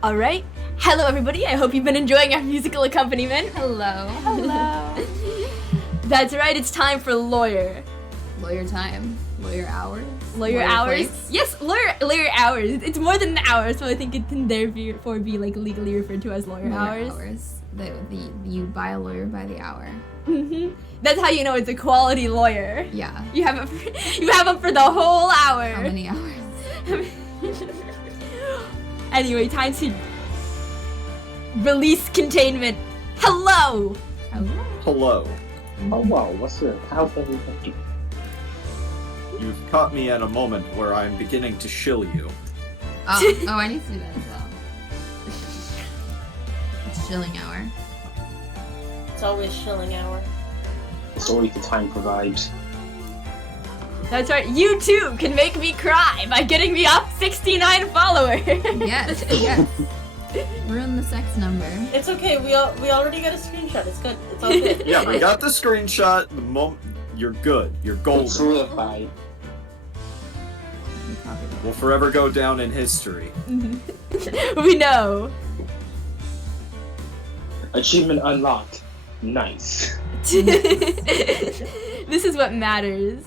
Alright, hello everybody, I hope you've been enjoying our musical accompaniment. Hello. Hello. That's right, it's time for Lawyer. Lawyer time. Lawyer hours. Lawyer hours? place. Yes, lawyer hours. It's more than an hour, so I think it can therefore be like legally referred to as lawyer hours. You buy a lawyer by the hour. That's how you know it's a quality lawyer. Yeah. You have it for the whole hour. How many hours? Anyway, time to release containment. Hello! Hello. Oh wow, what's up? How's everything? You've caught me at a moment where I'm beginning to shill you. Oh, I need to do that as well. It's chilling hour. It's always shilling hour. It's always the time for vibes. That's right, you too can make me cry by getting me up 69 followers. Yes, yes. Ruin the sex number. It's okay. We already got a screenshot. It's good. It's all good. Yeah, we got the screenshot. The moment you're good. You're golden. Solidified. Will forever go down in history. We know. Achievement unlocked. Nice. This is what matters.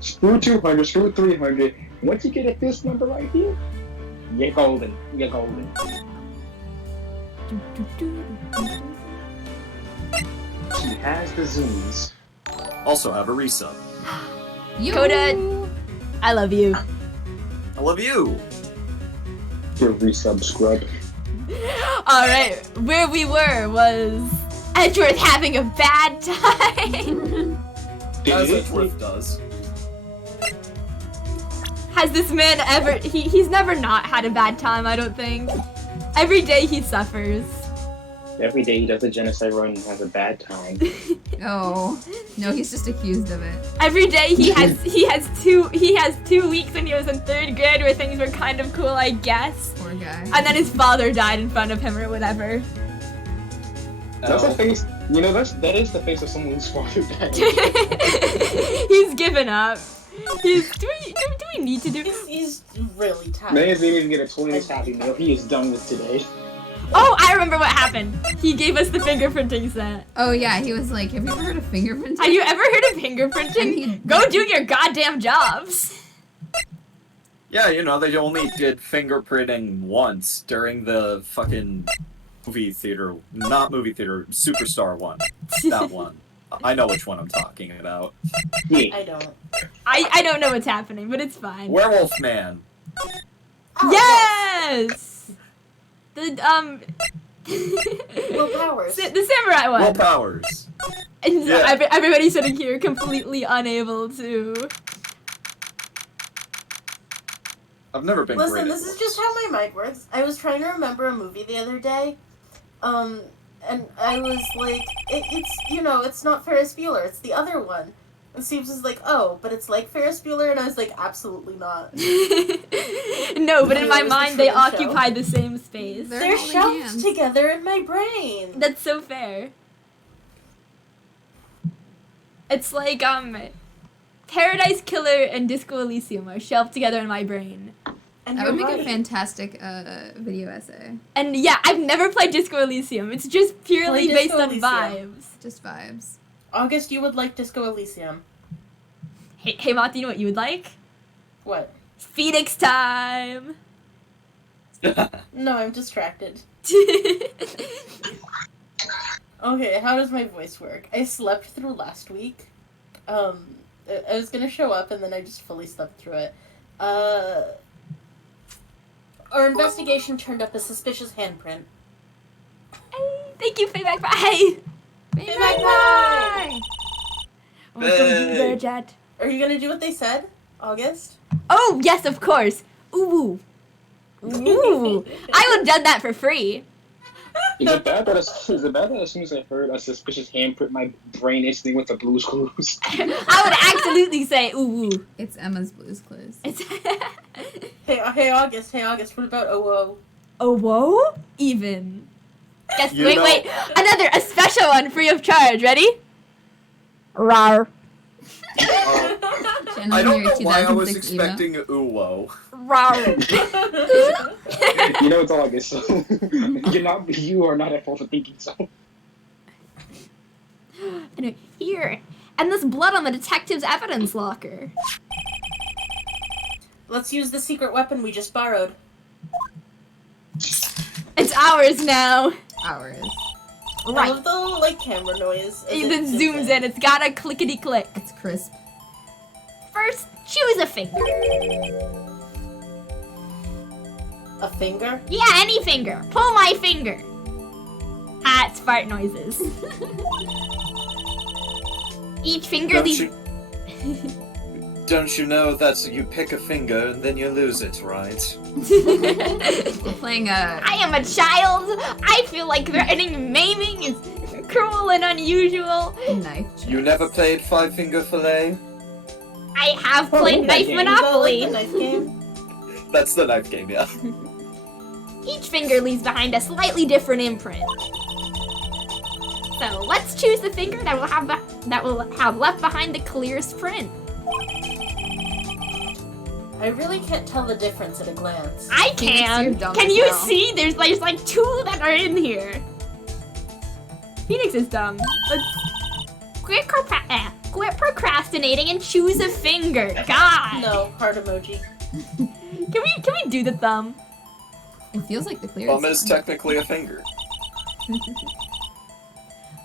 Screw 200, screw 300. Once you get at this number right here, you're golden. You're golden. She has the zooms. Also have a resub. Coda, I love you. I love you. Your resub scrub. Alright, where we were was Edgeworth having a bad time. As Edgeworth does. Has this man ever... He's never not had a bad time, I don't think. Every day he suffers. Every day he does a genocide run and has a bad time. Oh. No, he's just accused of it. Every day he has 2 weeks when he was in 3rd grade where things were kind of cool, I guess. Poor guy. And then his father died in front of him or whatever. That's a face. You know, that is the face of someone who's father died. He's given up. Do we need to do? He's really tired. Man didn't even get a 20 Happy Meal. He is done with today. Oh, I remember what happened. He gave us the fingerprinting set. Oh yeah, he was like, have you ever heard of fingerprinting? Have you ever heard of fingerprinting? Go do your goddamn jobs. Yeah, you know, they only did fingerprinting once during the fucking movie theater, not movie theater, Superstar one. That one. I know which one I'm talking about. Yeah. I don't. I don't know what's happening, but it's fine. Werewolf Man. Oh, Yes! The Will Powers. the samurai one. Will Powers. And so Yeah. everybody sitting here completely unable to. I've never been great Listen, at this is just how my mic works. I was trying to remember a movie the other day, and I was like, it's not Ferris Bueller, it's the other one. And Steve was like, oh, but it's like Ferris Bueller, and I was like, absolutely not. No, but in my It was the mind they Truman Show. occupy the same space. They're holding shoved hands. together in my brain. That's so fair. It's like, Paradise Killer and Disco Elysium are shelved together in my brain. And That you're would make a right. fantastic video essay. And yeah, I've never played Disco Elysium. It's just purely Play based Disco on Elysium. vibes. Just vibes. August, you would like Disco Elysium. Hey, Mott, do you know what you would like? What? Phoenix time! No, I'm distracted. Okay, how does my voice work? I slept through last week. I was gonna show up and then I just fully slept through it. Our investigation turned up a suspicious handprint. Hey, thank you, Payback Bye! Payback Bye! Welcome to the chat. Are you gonna do what they said, August? Oh, yes, of course! Ooh. Ooh. I would have done that for free. Is it bad that as soon as I heard a suspicious handprint, my brain instantly went to Blue's Clues? I would absolutely say ooh. It's Emma's Blues Clues. It's Hey August, what about OO? oh, whoa? Even. Yes, You wait, know- wait. A special one, free of charge. Ready? Rawr. Channel And I on don't your know why I was 2006 emo. expecting Uwo. Rawr. You know it's August, so you are not at fault for thinking so. Anyway, here. And this blood on the detective's evidence locker. Let's use the secret weapon we just borrowed. It's ours now. Ours. I Right. love the little, like, camera noise. as It then zooms zooms in. It's got a clickety click. It's crisp. First, choose a finger. A finger? Yeah, any finger. Pull my finger. Ah, it's fart noises. Each finger leaves. Don't you know that you pick a finger and then you lose it, right? We're playing I am a child. I feel like threatening and maiming is cruel and unusual. knife. You never played Five Finger Fillet? I have played that Knife game. Monopoly. Is that, like, the knife game? That's the knife game, yeah. Each finger leaves behind a slightly different imprint. So let's choose the finger that will have left behind the clearest print. I really can't tell the difference at a glance. I Phoenix, you're can. dumb Can as you hell. see? There's like two that are in here. Phoenix is dumb. Let's quit procrastinating and choose a finger. God. No, heart emoji. Can we do the thumb? It feels like the clearest Thumb is one. technically a finger.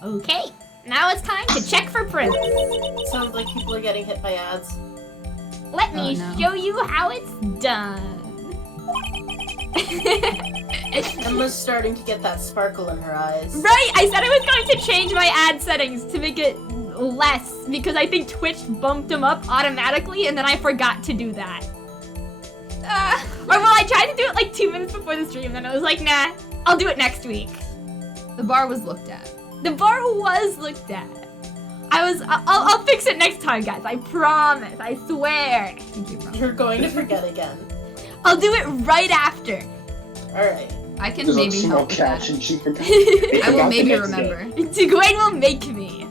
Okay. Now it's time to check for prints. Sounds like people are getting hit by ads. Let me Oh, no. show you how it's done. Emma's starting to get that sparkle in her eyes. Right, I said I was going to change my ad settings to make it less because I think Twitch bumped them up automatically and then I forgot to do that. Or well, I tried to do it like 2 minutes before the stream, then I was like, nah, I'll do it next week. The bar was looked at. The bar was looked at. I'll fix it next time, guys. I promise. I swear. Thank you, Rob. You're going to forget again. I'll do it right after. Alright. I can There's a maybe small help with catch that. and she forgot. I will maybe remember. Gawain will make me.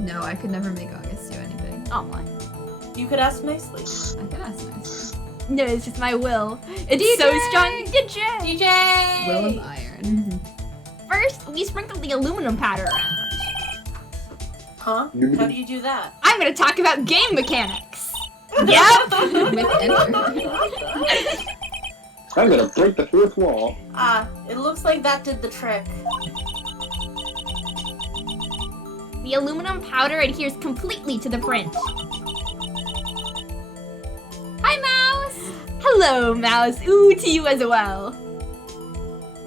No, I could never make August do anything. Oh my. You could ask nicely. I could ask nice. No, it's just my will. It's DJ! so strong. DJ! DJ! Will of Iron. First, we sprinkle the aluminum powder around. Huh? How do you do that? I'm gonna talk about game mechanics. Yep. With enter. I'm gonna break the fourth wall. Ah, it looks like that did the trick. The aluminum powder adheres completely to the print. Hi, Mouse. Hello, Mouse. Ooh, to you as well.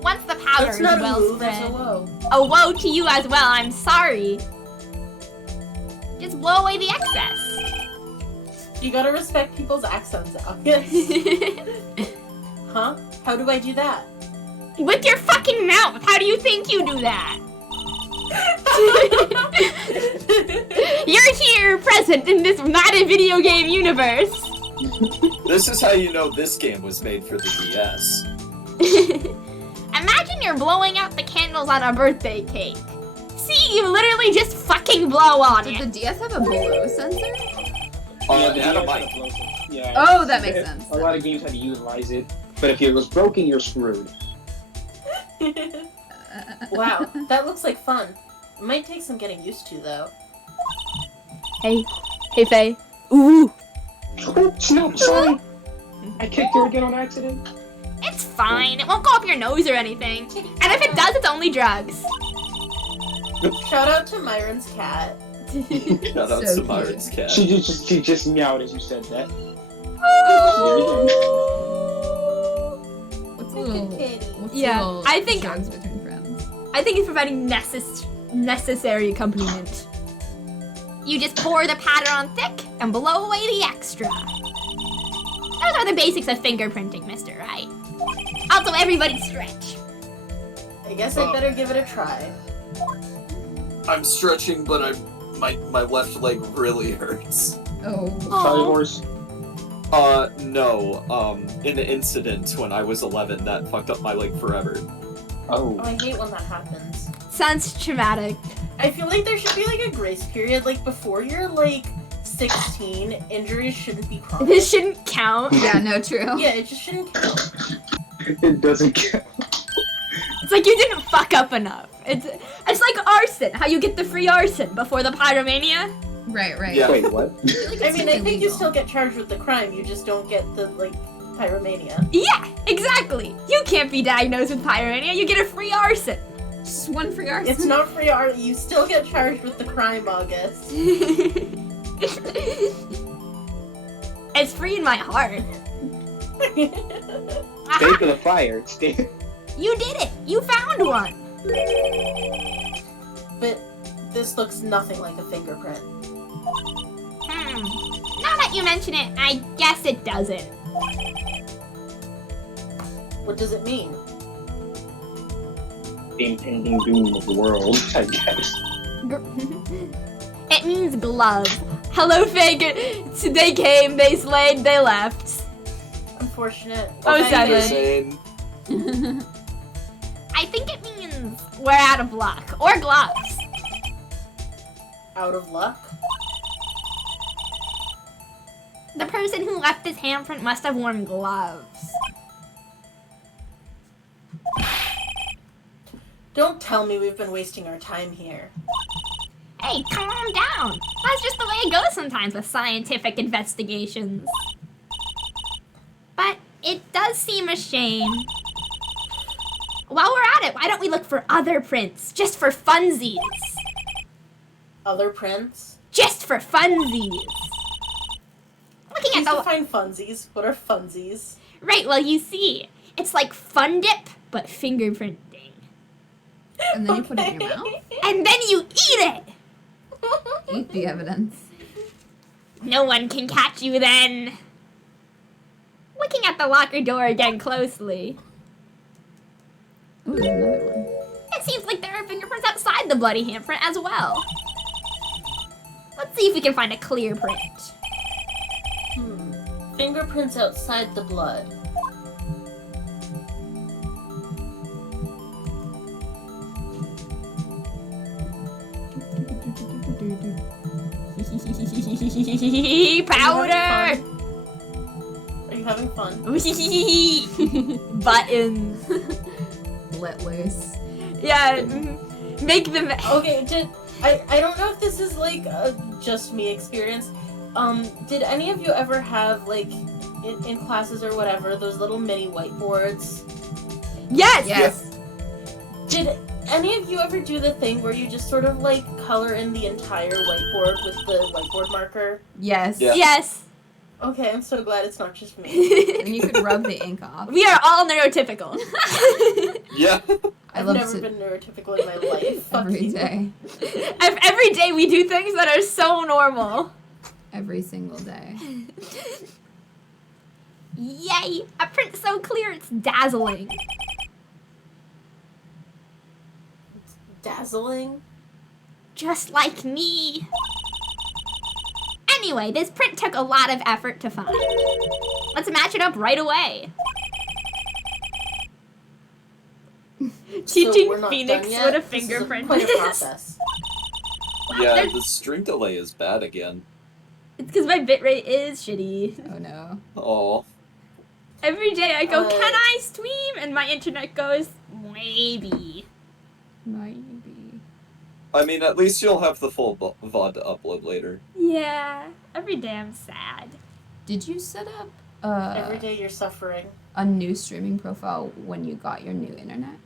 Once the powder That's is not a well move, that's a spread. woe. A woe to you as well. I'm sorry. Just blow away the excess. You gotta respect people's accents, August. Huh? How do I do that? With your fucking mouth. How do you think you do that? You're here, present in this mad video game universe. This is how you know this game was made for the DS. Imagine you're blowing out the candles on a birthday cake. See, you literally just fucking blow on Did the it. DS have a blow sensor? It had a mic. Yeah. Oh, that makes sense. A lot of games had to utilize it, but if it was broken, you're screwed. Wow, that looks like fun. It might take some getting used to, though. Hey Faye. Ooh. Oops, no, sorry. I kicked her again on accident. It's fine. It won't go up your nose or anything. And if it does, it's only drugs. Shout out to Myron's cat. Shout out So to Myron's cat. She just meowed as you said that. What's a Look little? at Katie. What's Yeah, a little I think- drugs between friends. I think it's providing necessary accompaniment. You just pour the powder on thick and blow away the extra. Those are the basics of fingerprinting, Mr. Wright. Also, everybody stretch. I guess I better give it a try. I'm stretching, but my left leg really hurts. Oh. Sorry, horse. No. In an incident when I was 11, that fucked up my leg forever. Oh, Oh. I hate when that happens. Sounds traumatic. I feel like there should be like a grace period, like before you're like 16, injuries shouldn't be chronic. This shouldn't count. Yeah, no, true. Yeah, it just shouldn't count. It doesn't count. It's like you didn't fuck up enough. It's like arson. How you get the free arson before the pyromania? Right, right. Yeah. Wait, what? I mean, I think you still get charged with the crime, you just don't get the, like, pyromania. Yeah, exactly. You can't be diagnosed with pyromania. You get a free arson. Just one free arson. It's not free art, you still get charged with the crime, August. It's free in my heart. Stay for the fire. Stay. You did it. You found one. But this looks nothing like a fingerprint. Now that you mention it, I guess it doesn't. What does it mean? The impending doom of the world, I guess. It means glove. Hello, Fig. They came, they slayed, they left. Unfortunate. Oh, Okay. seven. Insane. I think it means we're out of luck. Or gloves. Out of luck? The person who left this handprint must have worn gloves. Don't tell me we've been wasting our time here. Hey, calm down. That's just the way it goes sometimes with scientific investigations. But it does seem a shame. While we're at it, why don't we look for other prints? Just for funsies. Other prints? Just for funsies. Looking Please at the... define funsies. What are funsies? Right, well, you see, it's like Fun Dip, but fingerprinting. And then you put it in your mouth? And then you eat it! Eat the evidence. No one can catch you then. Looking at the locker door again closely. Ooh, there's another one. It seems like there are fingerprints outside the bloody handprint as well. Let's see if we can find a clear print. Fingerprints outside the blood. Powder! Are you having fun? Buttons. Let loose. Yeah, make them... Okay, I don't know if this is like a just me experience. Did any of you ever have like in classes or whatever those little mini whiteboards? Yes! Yes. Did any of you ever do the thing where you just sort of like color in the entire whiteboard with the whiteboard marker? Yes. Yeah. Yes. Okay, I'm so glad it's not just me. And you could rub the ink off. We are all neurotypical. Yeah. I I've love never to been neurotypical in my life. Fuck every you. day. Every day we do things that are so normal. Every single day. Yay! A print so clear it's dazzling. Dazzling? Just like me. Anyway, this print took a lot of effort to find. Let's match it up right away. Teaching we're not Phoenix done yet? what a This is fingerprint quite a is. process. Yeah, There's- the string delay is bad again. It's because my bitrate is shitty. Oh no. Oh. Every day I go, Uh, can I stream? And my internet goes, maybe. Maybe. I mean, at least you'll have the full VOD to upload later. Yeah, every day I'm sad. Did you set up Every day you're suffering. a new streaming profile when you got your new internet?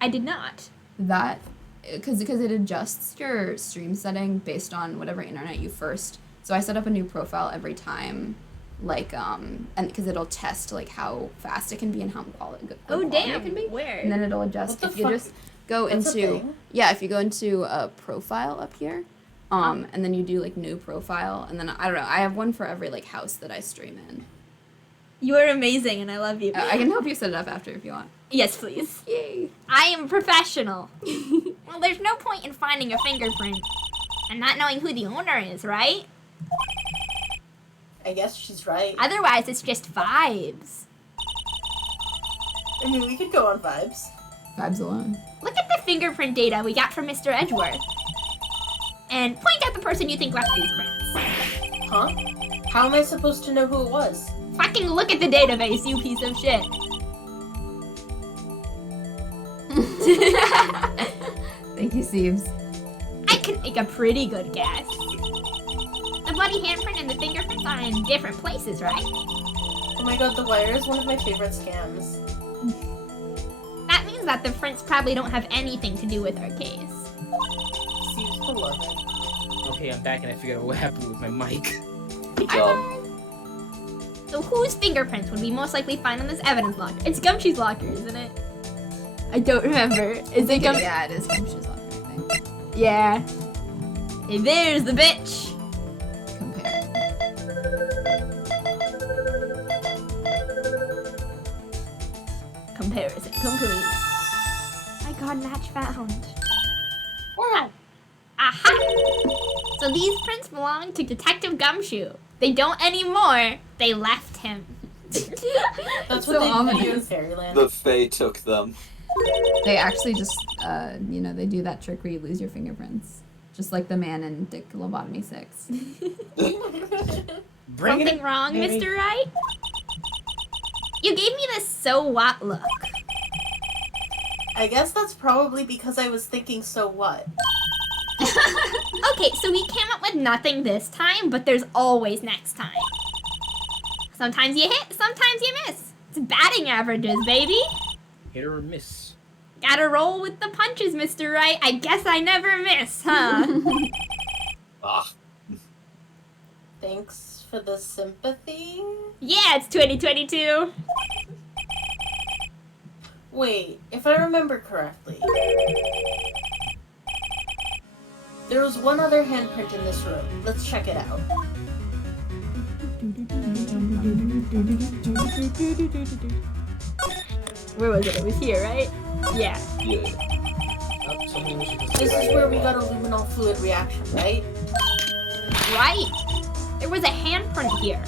I did not. That, because it adjusts your stream setting based on whatever internet you first. So I set up a new profile every time, like and because it'll test like how fast it can be and how quality good Oh, quality damn. it can be. Where? And then it'll adjust What if the you fuck? just go That's a into thing? if you go into a profile up here, and then you do like new profile, and then I don't know. I have one for every like house that I stream in. You are amazing and I love you. I can help you set it up after if you want. Yes, please. Yay! I am a professional. Well, there's no point in finding a fingerprint and not knowing who the owner is, right? I guess she's right. Otherwise, it's just vibes. I mean, we could go on vibes. Vibes alone. Look at the fingerprint data we got from Mr. Edgeworth. And point out the person you think left these prints. Huh? How am I supposed to know who it was? Fucking look at the database, you piece of shit. Thank you, Sieves. I can make a pretty good guess. The bloody handprint and the fingerprints are in different places, right? Oh my god, The Wire is one of my favorite scams. That means that the prints probably don't have anything to do with our case. Seems beloved. Okay, I'm back and I figured out what happened with my mic. Good job. So whose fingerprints would we most likely find on this evidence locker? It's Gumshoe's locker, isn't it? I don't remember. Is it Gumshoe's? Yeah, it is Gumshoe's locker, I think. Yeah. Hey, there's the bitch. Compare. Comparison complete. My god, match found. Wow. Aha! So these prints belong to Detective Gumshoe. They don't anymore. They left him. That's So what they do ominous. in Fairyland. The Fae took them. They actually just, they do that trick where you lose your fingerprints. Just like the man in Dick Lobotomy 6. Bring Something it, wrong, baby. Mr. Wright? You gave me this so what look. I guess that's probably because I was thinking, so what? Okay, so we came up with nothing this time, but there's always next time. Sometimes you hit, sometimes you miss. It's batting averages, baby. Hit or miss. Gotta roll with the punches, Mr. Wright. I guess I never miss, huh? Ah. Thanks for the sympathy? Yeah, it's 2022. Wait, if I remember correctly, there was one other handprint in this room. Let's check it out. Where was it? It was here, right? Yeah. Yeah. Oh, someone was just- This is where we got a luminol fluid reaction, right? Right. There was a handprint here.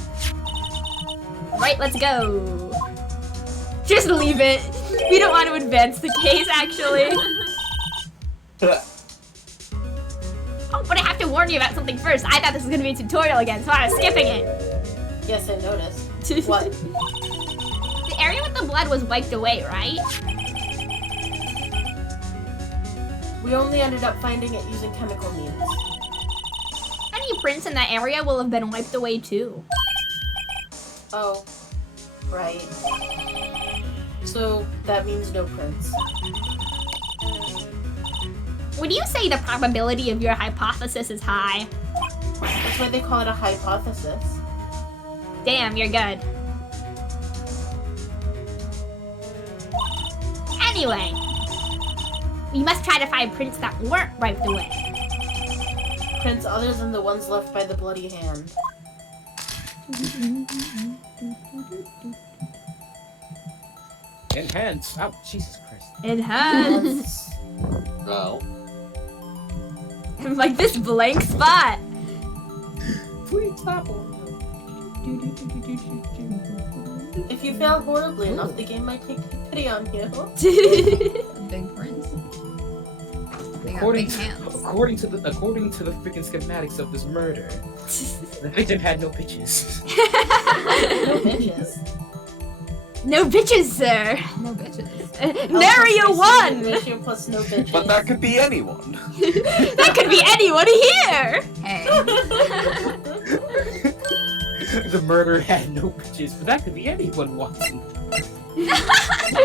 Right, let's go. Just leave it. We don't want to advance the case, actually. Oh, but I have to warn you about something first. I thought this was going to be a tutorial again, so I was skipping it. Yes, I noticed. What? The area with the blood was wiped away, right? We only ended up finding it using chemical means. Any prints in that area will have been wiped away, too. Oh, right. So that means no prints. Would you say the probability of your hypothesis is high? That's why they call it a hypothesis. Damn, you're good. Anyway, we must try to find prints that weren't wiped away. Prints other than the ones left by the bloody hand. Enhance. Oh, Jesus Christ. Enhance. Well. Like this blank spot. Please stop. If you fail horribly enough, the game might take pity on you. Big prints. They got According big to, hands. according to the freaking schematics of this murder, the victim had no bitches. No bitches. No bitches, sir. No bitches. Nary a one. Ratio plus no bitches. But that could be anyone. That could be anyone here. Hey. The murderer had no bitches, but that could be anyone, Watson.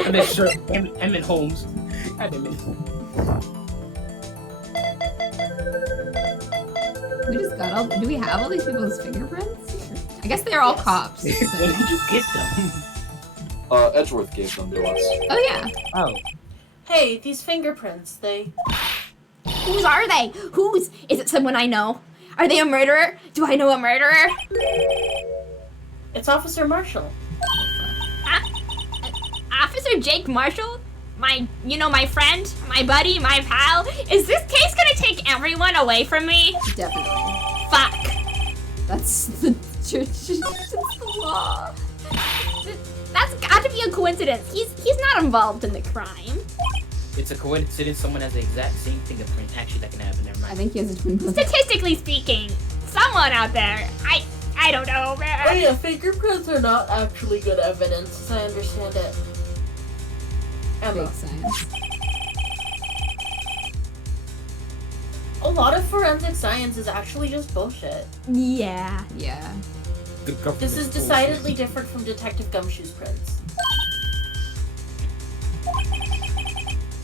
And then sure, Emmett Holmes. God damn it. We just got all. Do we have all these people's fingerprints? I guess they're all Yes. cops. Where did you get them? Edgeworth gave them to us. Oh yeah. Oh. Hey, these fingerprints, they... Whose are they? Whose? Is it someone I know? Are they a murderer? Do I know a murderer? It's Officer Marshall. Officer Jake Marshall? My friend, my buddy, my pal? Is this case gonna take everyone away from me? Definitely. Fuck. That's the church. That's the law. That's gotta be a coincidence. He's not involved in the crime. It's a coincidence someone has the exact same fingerprint. Actually, that can happen. Never I mind. think he has a twin brother. Statistically speaking, someone out there. I don't know, man. Oh yeah, fingerprints are not actually good evidence, as I understand it. Emma. Fake science. A lot of forensic science is actually just bullshit. Yeah. Yeah. The government This is bullshit. decidedly different from Detective Gumshoe's prints.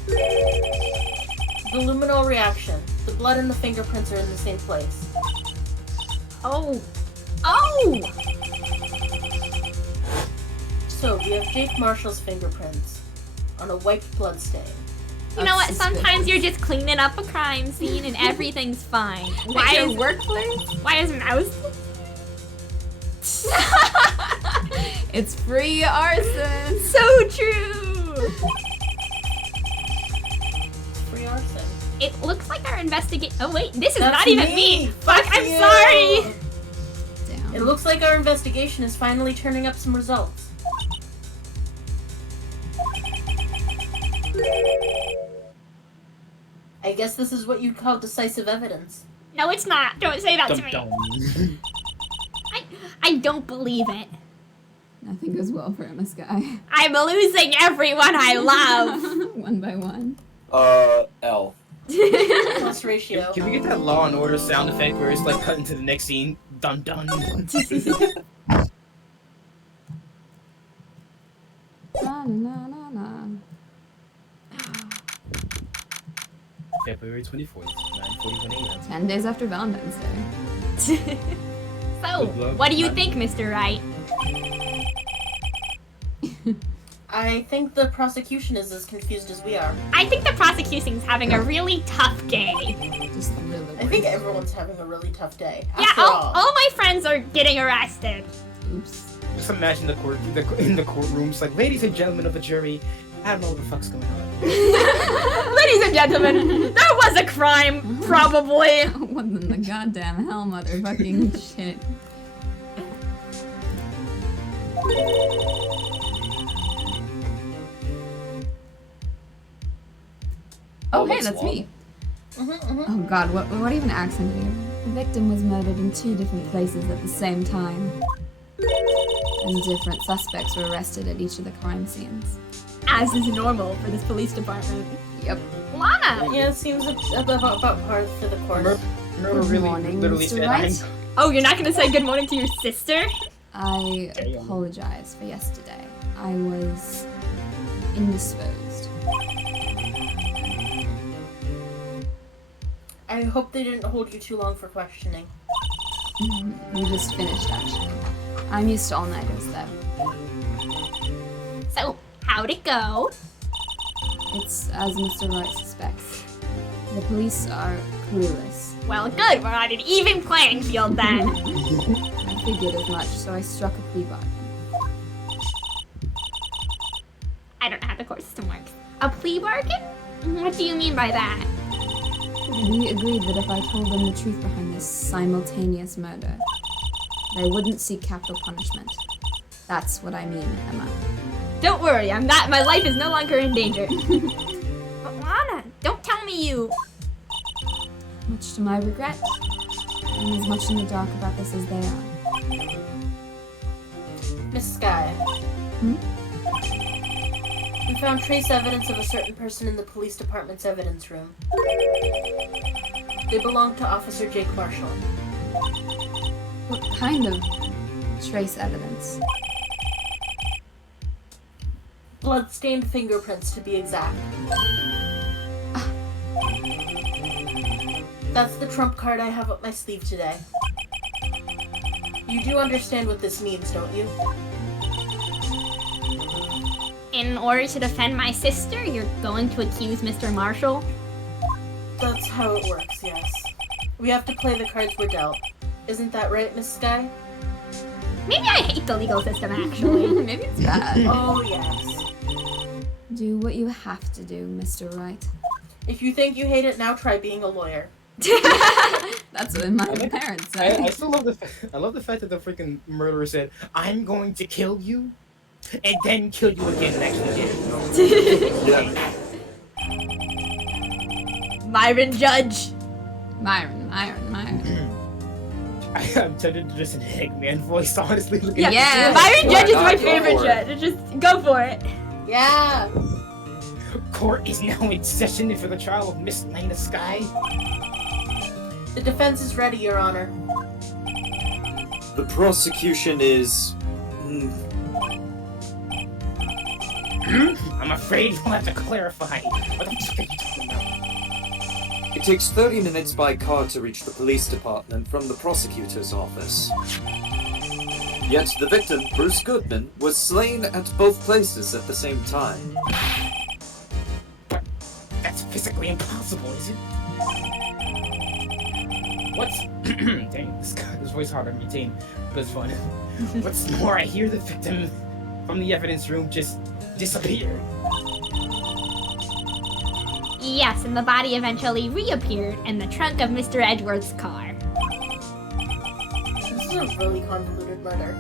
The luminol reaction. The blood and the fingerprints are in the same place. Oh. Oh! So, we have Jake Marshall's fingerprints on a wiped bloodstain. You know what? That's Sometimes suspicious. you're just cleaning up a crime scene and everything's fine. Why your workplace? Why is mouse? It's free arson. So true. Free arson. It looks like our investigate. Oh wait, this is That's not even me. Fuck, I'm you. sorry. Damn. It looks like our investigation is finally turning up some results. I guess this is what you'd call decisive evidence. No, it's not. Don't say that to me. Dum-dum. I don't believe it. Nothing goes well for Emma Sky. I'm losing everyone I love. One by one. L. Plus ratio. Can we get that Law and Order sound effect where it's like cutting to the next scene? Dun dun. Na, na, na, na. February 24th, 9:41 a.m. 10 days after Valentine's Day. So, Good luck. what do you think, Mr. Wright? I think the prosecution is as confused as we are. I think the prosecution's having a really tough day. Just really I think everyone's having a really tough day. Yeah, After all my friends are getting arrested. Oops. Just imagine in the courtrooms, like, ladies and gentlemen of the jury, I don't know what the fuck's going on. Ladies and gentlemen, there was a crime, probably. What in the goddamn hell, motherfucking shit? Oh, hey, that's me. Oh god, what even accent are you? The victim was murdered in 2 different places at the same time. And different suspects were arrested at each of the crime scenes. As is normal for this police department. Yep. Lana! Yeah, it seems about par for the course. Murder Good really morning, literally Mr. said, Wright. Oh, you're not gonna say good morning to your sister? I Carry on. apologize for yesterday. I was indisposed. I hope they didn't hold you too long for questioning. We just finished, actually. I'm used to all-nighters, though. So, how'd it go? It's as Mr. Wright suspects. The police are clueless. Well, good, we're on an even playing field then. I figured as much, so I struck a plea bargain. I don't know how the court system works. A plea bargain? What do you mean by that? We agreed that if I told them the truth behind this simultaneous murder, they wouldn't seek capital punishment. That's what I mean, Emma. Don't worry, I'm not. My life is no longer in danger. But Lana, don't tell me you. Much to my regret, I'm as much in the dark about this as they are. Miss Sky. Hmm? We found trace evidence of a certain person in the police department's evidence room. They belong to Officer Jake Marshall. What kind of trace evidence? Blood-stained fingerprints, to be exact. That's the trump card I have up my sleeve today. You do understand what this means, don't you? In order to defend my sister, you're going to accuse Mr. Marshall? That's how it works, yes. We have to play the cards we're dealt. Isn't that right, Miss Sky? Maybe I hate the legal system, actually. Maybe it's bad. Oh, yes. Do what you have to do, Mr. Wright. If you think you hate it, now try being a lawyer. That's what my parents said. I still love I love the fact that the freaking murderer said, "I'm going to kill you, and then kill you again and actually did." Yeah. Myron Judge. Myron. I'm tempted to just an Eggman voice, honestly. Looking at Yeah. Byron Judge is my Go favorite for it. judge. Just go for it. Yeah. Court is now in session for the trial of Miss Lena Sky. The defense is ready, Your Honor. The prosecution is... I'm afraid we'll have to clarify. What the fuck are you talking about? It takes 30 minutes by car to reach the police department from the prosecutor's office. Yet the victim, Bruce Goodman, was slain at both places at the same time. But that's physically impossible, is it? What's... Dang, this voice hard to maintain, but it's fun. What's more, I hear the victim from the evidence room just disappeared. Yes, and the body eventually reappeared in the trunk of Mr. Edgeworth's car. This is a really convoluted murder.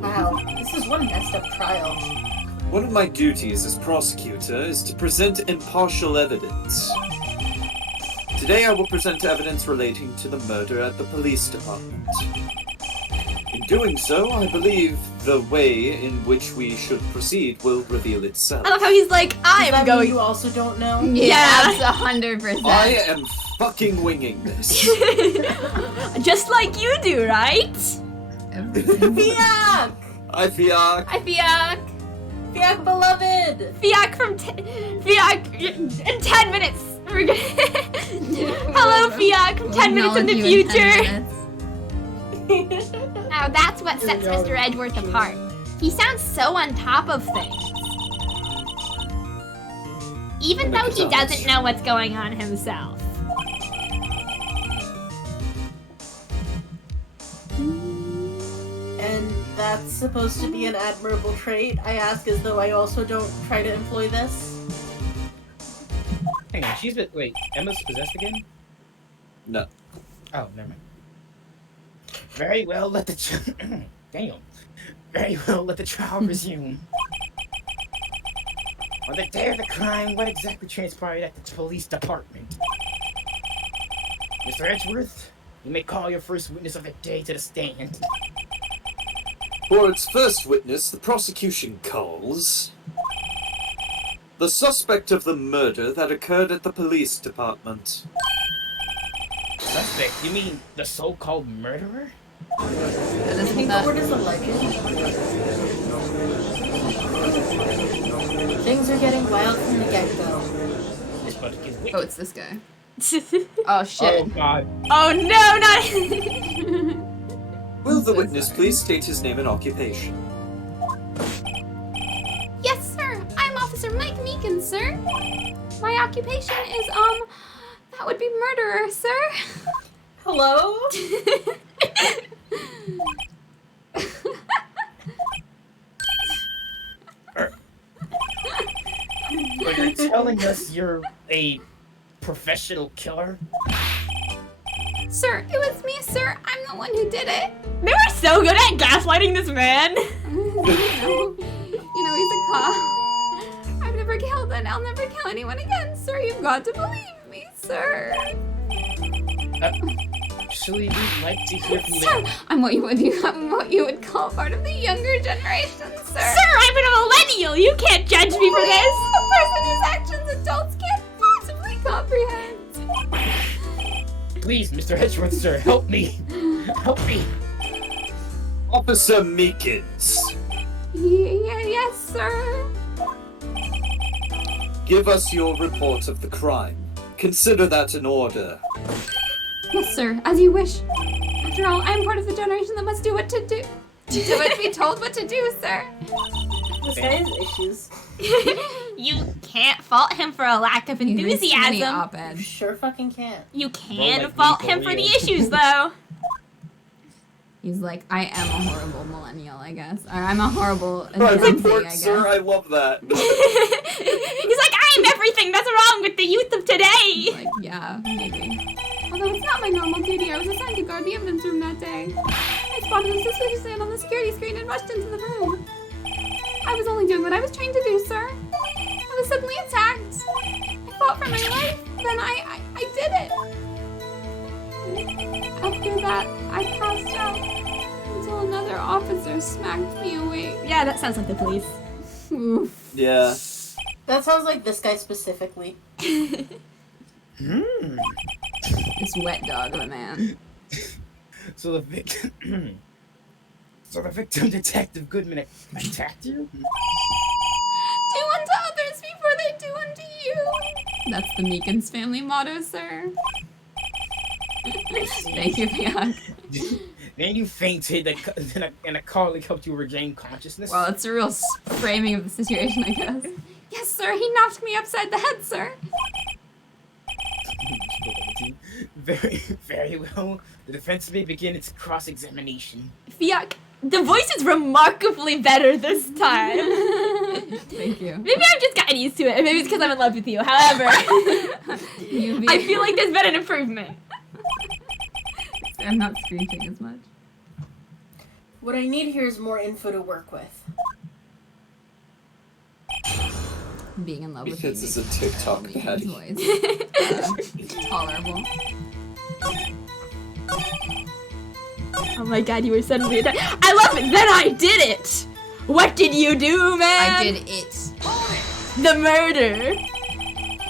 Wow, this is one messed up trial. One of my duties as prosecutor is to present impartial evidence. Today I will present evidence relating to the murder at the police department. In doing so, I believe the way in which we should proceed will reveal itself. I love how he's like, Does I'm that mean going. you also don't know? Yeah. That's 100%. I am fucking winging this. Just like you do, right? Fiak! I feel... Hi, Fiak. Fiak beloved! Fiak from Fiak in 10 minutes. We're gonna Hello, Fiak from 10 minutes in the future. Now that's what sets Mr. Edgeworth apart. He sounds so on top of things. Even though he doesn't know what's going on himself. And that's supposed to be an admirable trait. I ask as though I also don't try to employ this. Hang on, she's been... Wait, Emma's possessed again? No. Oh, never mind. Very well, let the Damn. Very well, let the trial resume. On the day of the crime, what exactly transpired at the police department? Mr. Edgeworth, you may call your first witness of the day to the stand. For its first witness, the prosecution calls... the suspect of the murder that occurred at the police department. Suspect? You mean the so-called murderer? That I is think the what word is alleged. Things are getting wild from the get-go. This about to get Oh, wicked. it's this guy. Oh, shit. Oh, God. Oh no, not Will the witness please state his name and occupation? Yes, sir. I'm Officer Mike Meekin, sir. My occupation is, that would be murderer, sir. Hello? Are you telling us you're a professional killer? Sir, it was me, sir. I'm the one who did it. They were so good at gaslighting this man. You know, he's a cop. I've never killed and I'll never kill anyone again, sir. You've got to believe me, sir. Actually, we'd like to hear from Sir, you. I'm what you would call part of the younger generation, sir. Sir, I'm a millennial. You can't judge me for this. A person whose actions adults can't possibly comprehend. Please, Mr. Edgeworth, sir, help me. Help me. Officer Meekins, Yes, sir. give us your report of the crime. Consider that an order. Yes, sir. As you wish. After all, I am part of the generation that must do what to do. Be told what to do, sir. This guy has issues. You can't fault him for a lack of He reads too many enthusiasm. op-eds. Sure fucking can't. You can like fault me, him for the yeah. issues, though. He's like, I am a horrible millennial, I guess. Or I'm a horrible Private Gen Z, I report, guess. sir, I love that. He's like, I'm everything that's wrong with the youth of today. Like, yeah, maybe. Although it's not my normal duty, I was assigned to guard the evidence room that day. I spotted him suspiciously on the security screen and rushed into the room. I was only doing what I was trained to do, sir. I was suddenly attacked. I fought for my life, then I did it. After that, I passed out until another officer smacked me awake. Yeah, that sounds like the police. Oof. Yeah. That sounds like this guy specifically. This wet dog of a man. So the victim. So the victim, Detective Goodman, attacked you? Do unto others before they do unto you. That's the Meekins family motto, sir. Thank you, Fiat. Then you fainted, and a colleague helped you regain consciousness. Well, it's a real framing of the situation, I guess. Yes, sir, he knocked me upside the head, sir. Very, very well. The defense may begin its cross-examination. Fiat, the voice is remarkably better this time. Thank you. Maybe I've just gotten used to it. Maybe it's because I'm in love with you. However, I feel like there's been an improvement. I'm not screeching as much. What I need here is more info to work with. Being in love with Because you it's a makes TikTok Meekins' patty. voice tolerable. Oh my god, you were suddenly attacked. I love it! Then I did it! What did you do, man? I did it. The murder!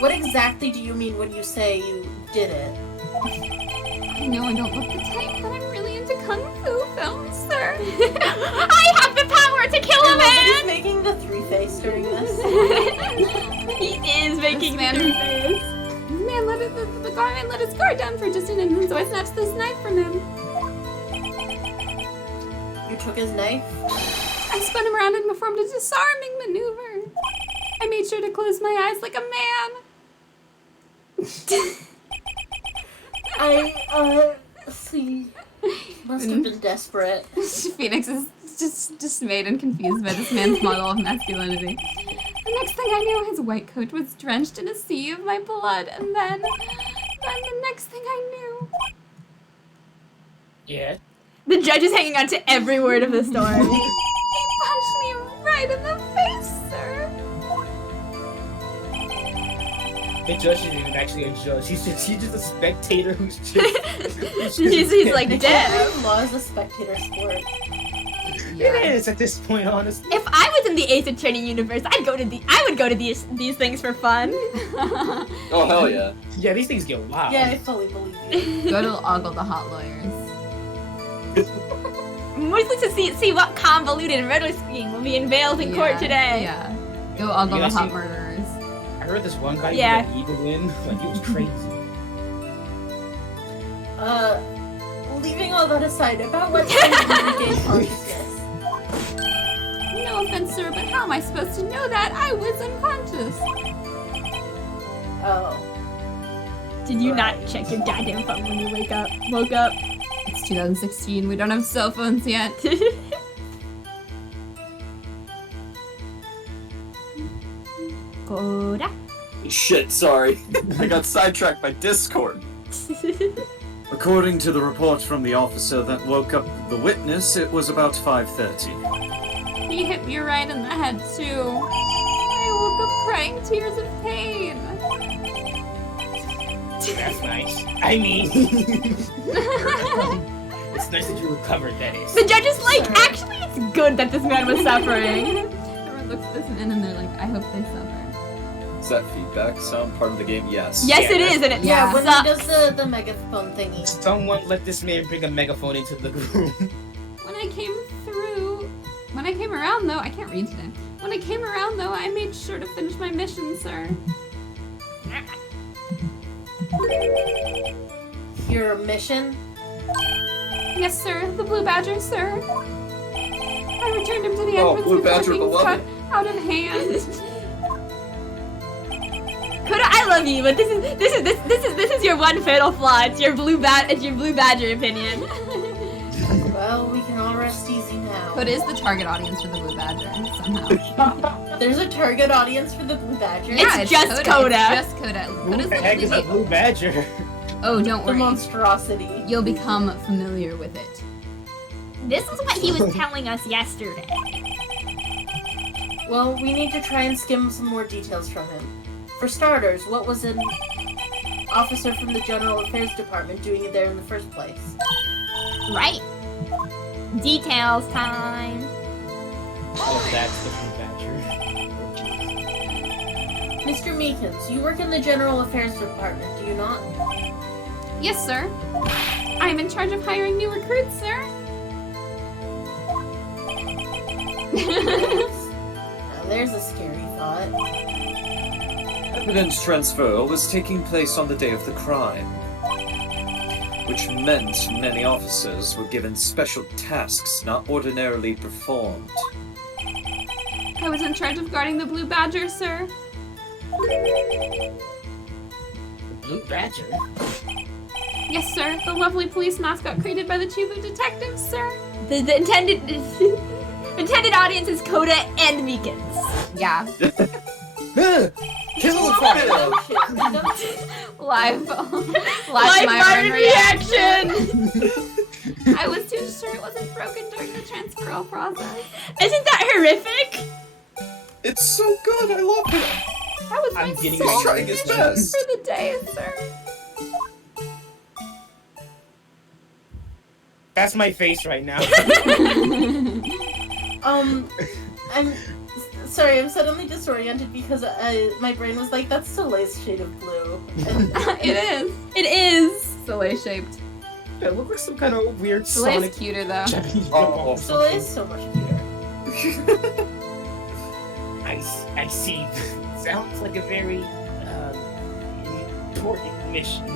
What exactly do you mean when you say you did it? I know I don't look the type, but I'm really into kung fu films, sir. I have the power to kill a He's man! making the three face during this. He is making This man- the face. This man the garment let his guard down for just an instant, so I snatched this knife from him. You took his knife? I spun him around and performed a disarming maneuver. I made sure to close my eyes like a man. See. Must have been desperate. Phoenix is just dismayed and confused by this man's model of masculinity. The next thing I knew, his white coat was drenched in a sea of my blood, and then the next thing I knew... Yeah. The judge is hanging on to every word of the story. He punched me right in the face, sir. The judge isn't even actually a judge. He's just a spectator who's just. He's like dead. Law is a spectator sport. It is at this point, honestly. If I was in the Ace Attorney universe, I would go to these things for fun. Oh, hell yeah. Yeah, these things get wild. Yeah, I fully believe you. Go to Ogle the Hot Lawyers. Mostly to see what convoluted murder scheme will be unveiled in court today. Yeah. Go Ogle You the guys Hot see- Murderers. I heard this one guy Yeah. put an eagle in. Like, it was crazy. Leaving all that aside, about what time did you regain consciousness? No offense, sir, but how am I supposed to know that? I was unconscious. Oh. Did you not check your goddamn phone when you woke up? It's 2016. We don't have cell phones yet. Koda. Shit, sorry. I got sidetracked by Discord. According to the report from the officer that woke up the witness, it was about 5:30. He hit me right in the head, too. I woke up crying tears of pain. That's nice. I mean, it's nice that you recovered. That is. The judge is like, actually, it's good that this man was suffering. Everyone looks at this man and they're like, I hope they suffer. Is that feedback sound part of the game? Yes. Yes, Yeah, it is, and it Yeah. When sucks. he does the megaphone thingy. Someone let this man bring a megaphone into the room. When I came around though, I can't read today. When I came around though, I made sure to finish my mission, sir. Your mission? Yes, sir. The Blue Badger, sir. I returned him to the Oh, entrance Blue before Badger, things got beloved. out of hand. Koda, I love you, but this is your one fatal flaw. It's your blue badger opinion. Well, we can all rest easy now. What is the target audience for the Blue Badger somehow? There's a target audience for the Blue Badger? It's just Coda. It's just Coda. Who Coda's the heck is a literally- blue badger? Oh, don't The worry. monstrosity. You'll become familiar with it. This is what he was telling us yesterday. Well, we need to try and skim some more details from him. For starters, what was in... officer from the General Affairs Department doing it there in the first place? Right. Details time. Oh, that's the Blue Badger. Mr. Meekins, you work in the General Affairs Department, do you not? Yes, sir. I'm in charge of hiring new recruits, sir. Now there's a scary thought. Evidence transfer was taking place on the day of the crime, which meant many officers were given special tasks not ordinarily performed. I was in charge of guarding the Blue Badger, sir. The Blue Badger? Yes, sir. The lovely police mascot created by the chief of detectives, sir. The intended intended audience is Coda and Meekins. Yeah. Kill the Oh, fire! shit. Live Live Myron reaction. I was too sure it wasn't broken during the transferal process. Isn't that horrific? It's so good, I love it! That was I'm my getting sole He's trying his mission best. for the day, sir. That's my face right now. I'm sorry, I'm suddenly disoriented because my brain was like, that's Soleil's shade of blue. And It is. It is. Soleil shaped. It looks like some kind of weird Soleil's Sonic cuter though. Japanese Oh. ripoff. Soleil's so much cuter. I see. Sounds like a very important mission.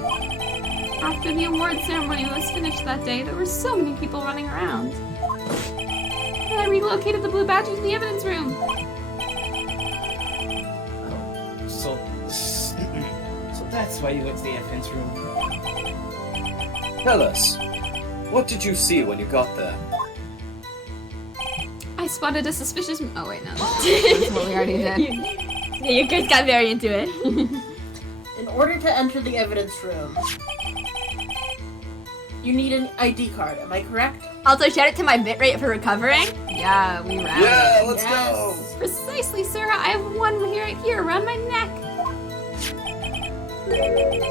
After the award ceremony was finished that day, there were so many people running around. And I relocated the Blue Badger to the evidence room. So that's why you went to the evidence room. Tell us, what did you see when you got there? I spotted a suspicious. Oh wait, no. That's what we already did. Yeah, you guys got very into it. In order to enter the evidence room, you need an ID card, am I correct? Also, shout out to my bitrate for recovering. Yeah, we ran. Yeah, let's Yes. Precisely, sir. I have one here around my neck.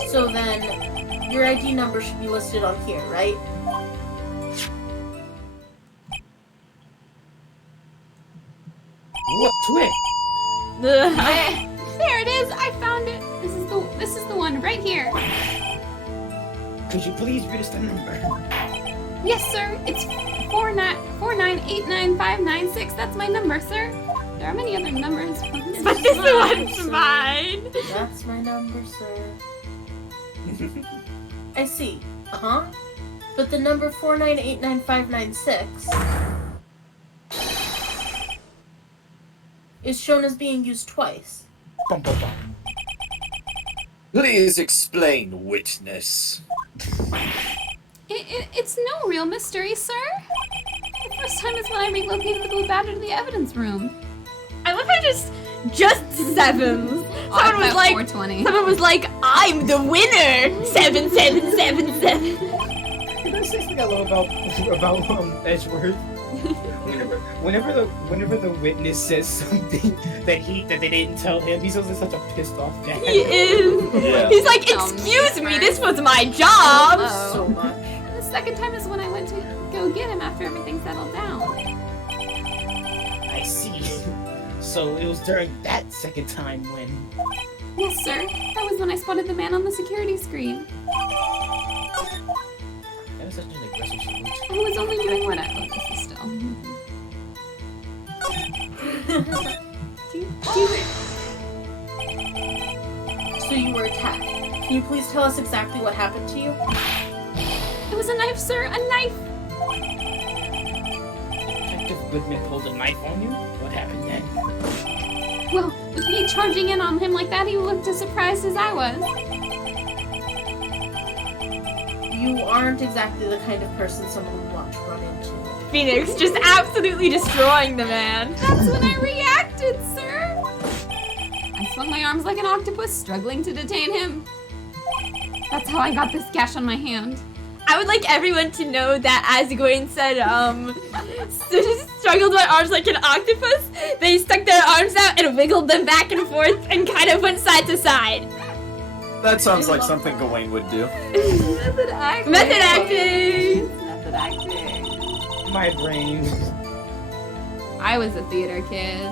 So then, your ID number should be listed on here, right? What twit? There it is. I found it. This is the one right here. Could you please read us the number? Yes, sir. It's 4989596. That's my number, sir. There are many other numbers. But this one's mine. That's my number, sir. I see. Uh-huh. But the number 4989596 is shown as being used twice. Bum, bum, bum. Please explain, witness. It's no real mystery, sir. The first time is when I relocated the Blue Badger to the evidence room. I love how just sevens. Someone was like, I'm the winner. 7777. Can I say something a little about Edgeworth? Whenever the witness says something that they didn't tell him, he's always such a pissed off dad. He is. Yeah. He's like, excuse me, this was my job. So much. The second time is when I went to go get him after everything settled down. I see. So it was during that second time when. Yes, sir. That was when I spotted the man on the security screen. That was such an aggressive salute. I was only doing what I this is still. So you were attacked. Can you please tell us exactly what happened to you? It was a knife, sir. A knife. Detective Goodman pulled a knife on you? What happened then? Well, with me charging in on him like that, he looked as surprised as I was. You aren't exactly the kind of person someone would want to run into. Phoenix just absolutely destroying the man. That's when I reacted, sir. I swung my arms like an octopus, struggling to detain him. That's how I got this gash on my hand. I would like everyone to know that as Gawain said, struggled my arms like an octopus, they stuck their arms out and wiggled them back and forth and kind of went side to side. That sounds like something Gawain would do. Method acting. Method acting. Method acting. My brain. I was a theater kid.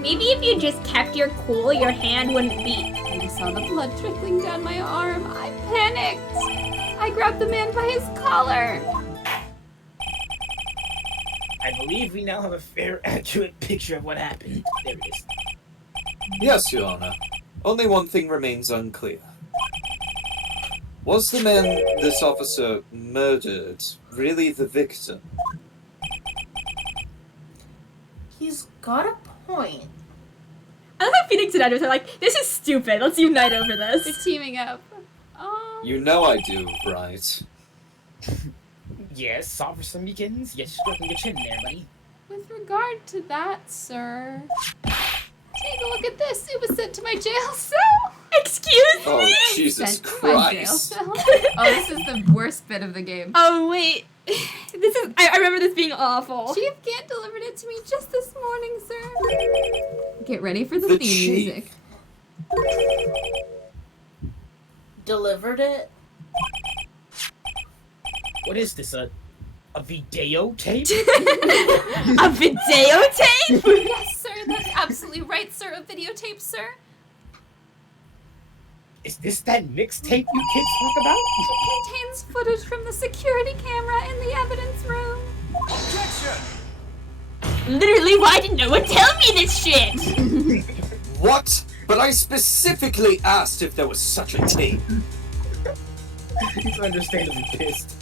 Maybe if you just kept your cool, your hand wouldn't beat. When I saw the blood trickling down my arm, I panicked. I grabbed the man by his collar. I believe we now have a fair, accurate picture of what happened. There it is. Yes, Your Honor. Only one thing remains unclear. Was the man this officer murdered really the victim? He's got a point. I love how Phoenix and Edgeworth are like, this is stupid. Let's unite over They're this. teaming up. You know I do, right? Yes, Officer Meekins. Yes, stroking your chin there, buddy. With regard to that, sir, take a look at this. It was sent to my jail cell. Excuse Oh, me? Jesus Sent to my jail Christ. cell. Oh, this is the worst bit of the game. Oh, wait. I remember this being awful. Chief Gant delivered it to me just this morning, sir. Get ready for the The theme chief. music. Delivered it? What is this, a videotape? A videotape? Yes, sir. That's absolutely right, sir. A videotape, sir. Is this that mixtape you kids talk about? It contains footage from the security camera in the evidence room. Literally, why did no one tell me this shit? What? But I specifically asked if there was such a tape. He's understandably pissed.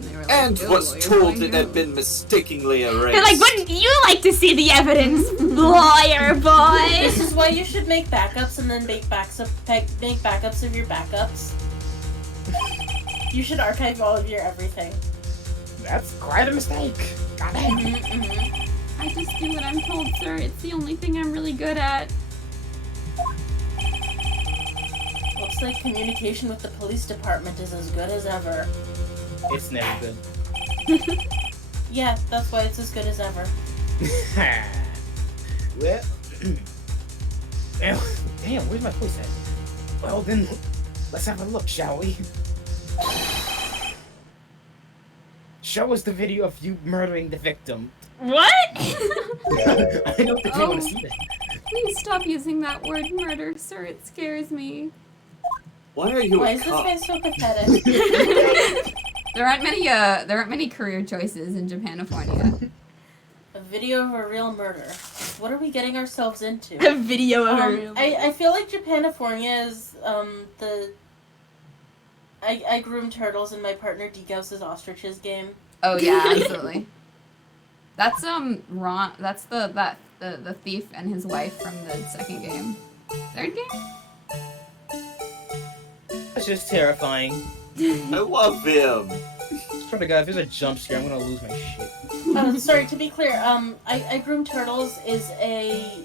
And, they were like, And "Go, was lawyer, told going it had home." been mistakenly erased. They're like, wouldn't you like to see the evidence, lawyer boy? This is why you should make backups and then make backups of your backups. You should archive all of your everything. That's quite a mistake. God damn. I just do what I'm told, sir. It's the only thing I'm really good at. Looks like communication with the police department is as good as ever. It's never good. Yeah, that's why it's as good as ever. Well, damn, where's my voice at? Well then, let's have a look, shall we? Show us the video of you murdering the victim. What? I don't think they want to see that. Please stop using that word murder, sir. It scares me. Why are you Why a is this cop? guy so pathetic? There aren't many career choices in Japanifornia. A video of a real murder. What are we getting ourselves into? A video of her. I feel like Japanifornia is I groomed turtles in my partner Degaus's ostriches game. Oh yeah, absolutely. That's Ron. That's the thief and his wife from the second game. Third game. That's just terrifying. I love him. Swear to God, if there's a jump scare, I'm gonna lose my shit. Sorry, to be clear, I groomed turtles is a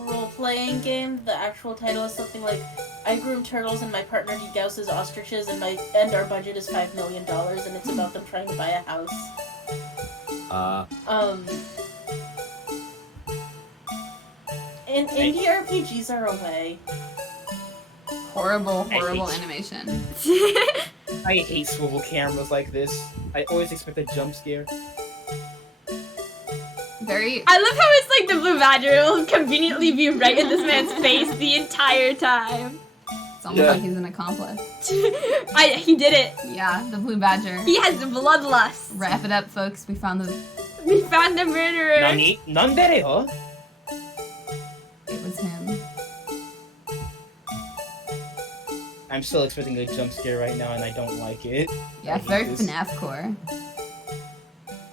role-playing game. The actual title is something like I groomed turtles and my partner Degaus's ostriches and our budget is $5 million and it's about them trying to buy a house. And indie RPGs are a way. Horrible I hate- animation. I hate swivel cameras like this. I always expect a jump scare. Very. I love how it's like the Blue Badger will conveniently be right in this man's face the entire time. It's almost Yeah. like he's an accomplice. He did it. Yeah, the blue badger. He has the bloodlust. Wrap it up, folks. We found the. We found the murderer. Nani? Nandere, huh? It was him. I'm still expecting a jump scare right now, and I don't like it. Yeah, I hate very this. FNAF core.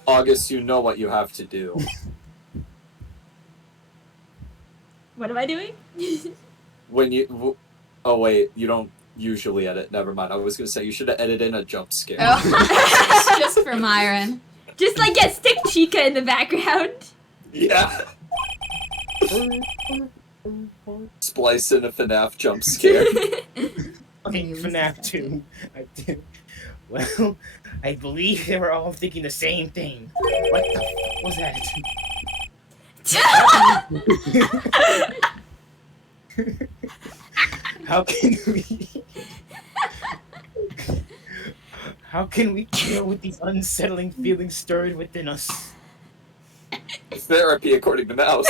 August, you know what you have to do. What am I doing? When you... Oh, wait, you don't usually edit. Never mind. I was going to say you should have edited in a jump scare. Oh. Just for Myron. Just like get stick Chica in the background. Yeah. Splice in a FNAF jump scare. Okay, Maybe FNAF this is 2. I did. Well, I believe they were all thinking the same thing. What the fuck was that? How can we? How can we deal with these unsettling feelings stirred within us? Therapy, according to Mouse.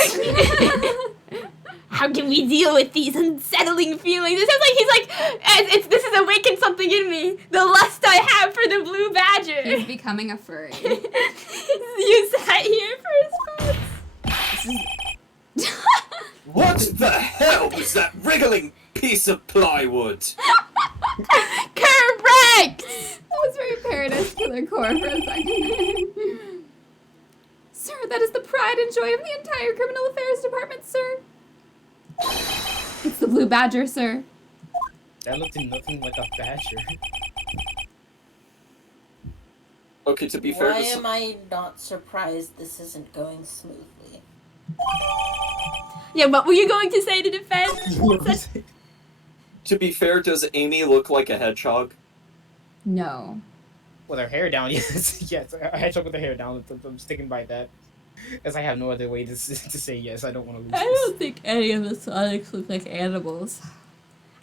How can we deal with these unsettling feelings? It sounds like he's like, this has awakened something in me. The lust I have for the blue badger. He's becoming a furry. You sat here for his What the hell was that wriggling piece of plywood? Correct! That was very Paradise Killer Core for a second. Sir, that is the pride and joy of the entire Criminal Affairs Department, sir. It's the blue badger, sir. That looked nothing like a badger. Okay, to be fair, Why am I not surprised this isn't going smoothly? Yeah, what were you going to say to defend? to be fair, does Amy look like a hedgehog? No. With her hair down, yes, yes. A hedgehog with her hair down. I'm sticking by that, as I have no other way to say yes. I don't want to lose. I don't think any of the Sonics look like animals.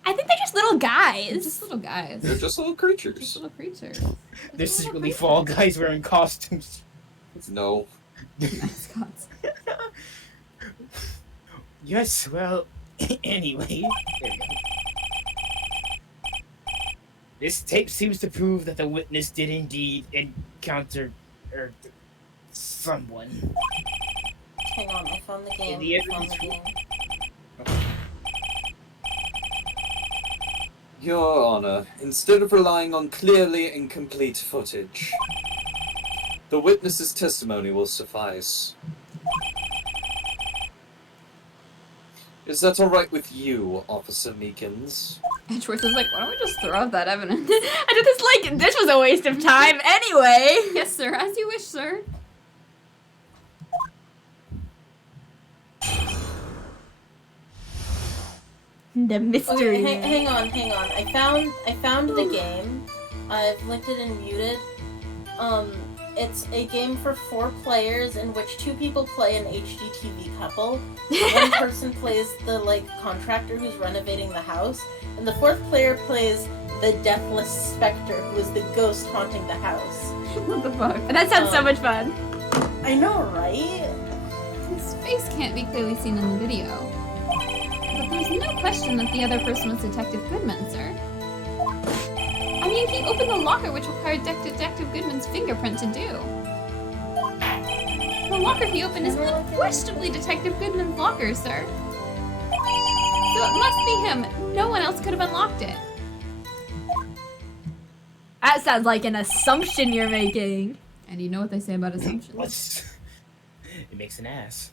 I think they're just little They're guys. just little guys. They're just little creatures. Just little creatures. They're secretly Fall Guys wearing costumes. No. Mascots. Yes, well, anyway. There we go. This tape seems to prove that the witness did indeed encounter someone. Hang on, I found the game. the I found the game. Your Honor, instead of relying on clearly incomplete footage, the witness's testimony will suffice. Is that alright with you, Officer Meekins? Edgeworth is like, why don't we just throw out that evidence? I did this like, this was a waste of time anyway. Yes, sir. As you wish, sir. The mystery. Okay, hang on. I found the game. I've linked it and muted. It's a game for 4 players in which 2 people play an HGTV couple. One person plays the contractor who's renovating the house, and the 4th player plays the deathless specter who is the ghost haunting the house. What the fuck? That sounds so much fun. I know, right? His face can't be clearly seen in the video. But there's no question that the other person was Detective Goodman, sir. I mean, he opened the locker, which required Detective Goodman's fingerprint to do. The locker he opened is unquestionably Detective Goodman's locker, sir. So it must be him. No one else could have unlocked it. That sounds like an assumption you're making. And you know what they say about assumptions. What's... It makes an ass.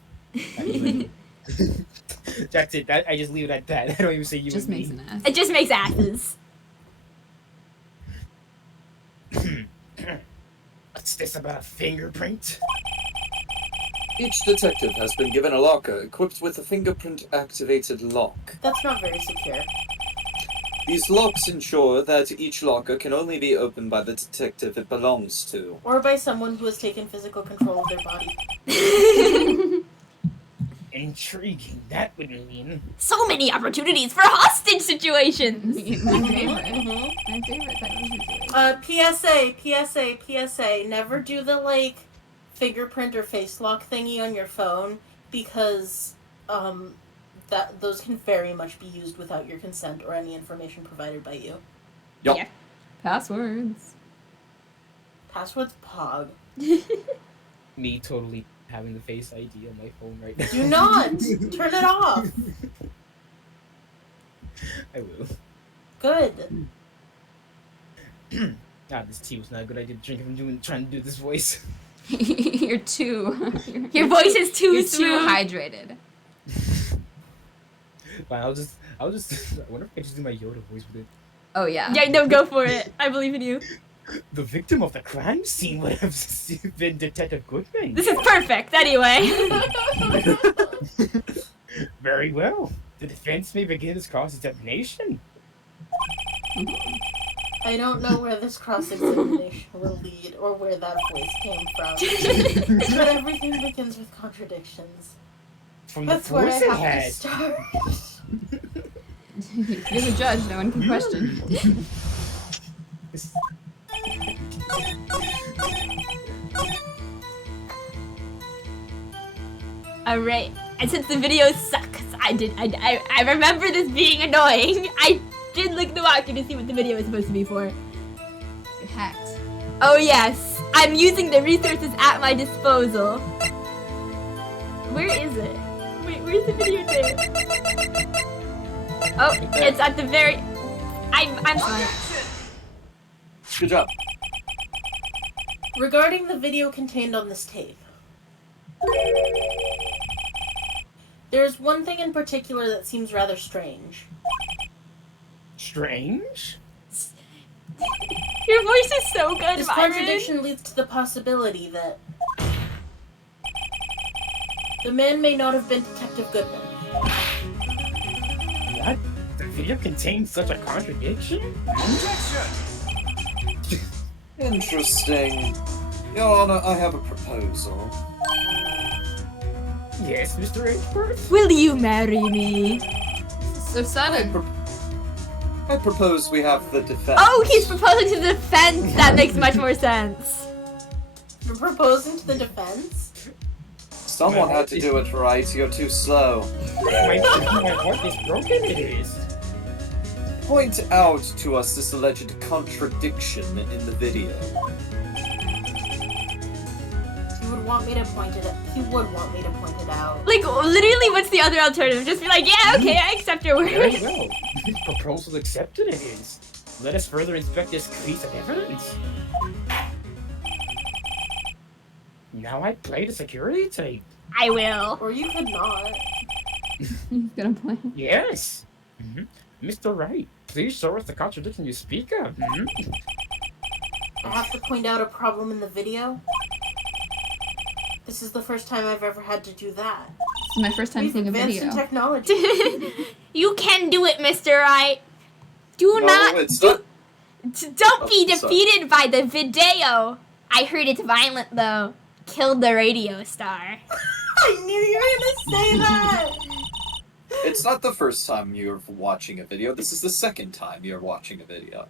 That's it. I just leave it at that. I don't even say you. Just and makes me. an ass. It just makes asses. What's this about a fingerprint? Each detective has been given a locker equipped with a fingerprint-activated lock. That's not very secure. These locks ensure that each locker can only be opened by the detective it belongs to. Or by someone who has taken physical control of their body. Intriguing. That would mean. So many opportunities for hostage situations. My favorite. Mhm. My favorite type of situation. PSA. Never do the fingerprint or face lock thingy on your phone because those can very much be used without your consent or any information provided by you. Yup. Yeah. Passwords. Password's Pog. Me totally having the Face ID on my phone right now. Do not turn it off. I will. Good. This tea was not a good idea to drink if I'm trying to do this voice. You're too. Your voice is too You're too smooth. hydrated. Fine, I'll just. I wonder if I can just do my Yoda voice with it. Oh yeah. Yeah, no, go for it. I believe in you. The victim of the crime scene would have been Detective Goodman. This is perfect, anyway. Very well. The defense may begin its cross-examination. I don't know where this cross-examination will lead or where that voice came from. But everything begins with contradictions. From That's the where I force it have to had. start. You're the judge, no one can question. Alright, and since the video sucks, I remember this being annoying. I did look the walkie to see what the video was supposed to be for. You're hacked. Oh yes, I'm using the resources at my disposal. Where is it? Wait, where's the videotape? Oh, it's at the very... I'm sorry. Good job. Regarding the video contained on this tape, there's one thing in particular that seems rather strange. Strange? Your voice is so good, This Myron. contradiction leads to the possibility that the man may not have been Detective Goodman. What? The video contains such a contradiction? Interesting. Your Honor, I have a proposal. Yes, Mr. Edgeworth? Will you marry me? So sudden. I propose we have the defense. Oh, he's proposing to the defense. That makes much more sense. You're proposing to the defense? Someone had to do it right. You're too slow. My heart is broken, it is. Point out to us this alleged contradiction in the video. He would want me to point it out. He would want me to point it out. Like, literally, what's the other alternative? Just be like, yeah, okay, I accept your Very word. well. Proposal accepted it is. Let us further inspect this piece of evidence. Now I play the security tape. I will. Or you could not. He's gonna play. Yes. Mr. Wright, please show us the contradiction you speak of. I have to point out a problem in the video. This is the first time I've ever had to do that. This is my first time We've seeing a advanced video. in technology. You can do it, Mr. Wright. Do No, not. it's not. Don't be Oh, sorry. defeated by the video. I heard it's violent, though. Killed the radio star. I knew you were gonna say that! It's not the first time you're watching a video. This is the second time you're watching a video.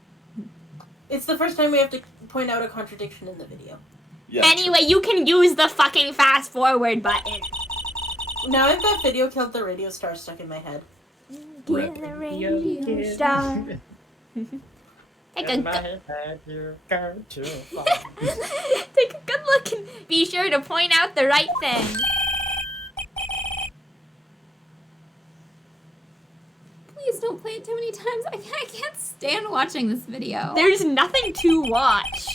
It's the first time we have to point out a contradiction in the video. Yeah. Anyway, you can use the fucking fast forward button. Now I've got video killed the radio star stuck in my head. Rip. Get the radio star. Take a Take a good look and be sure to point out the right thing. Please don't play it too many times. I can't stand watching this video. There's nothing to watch.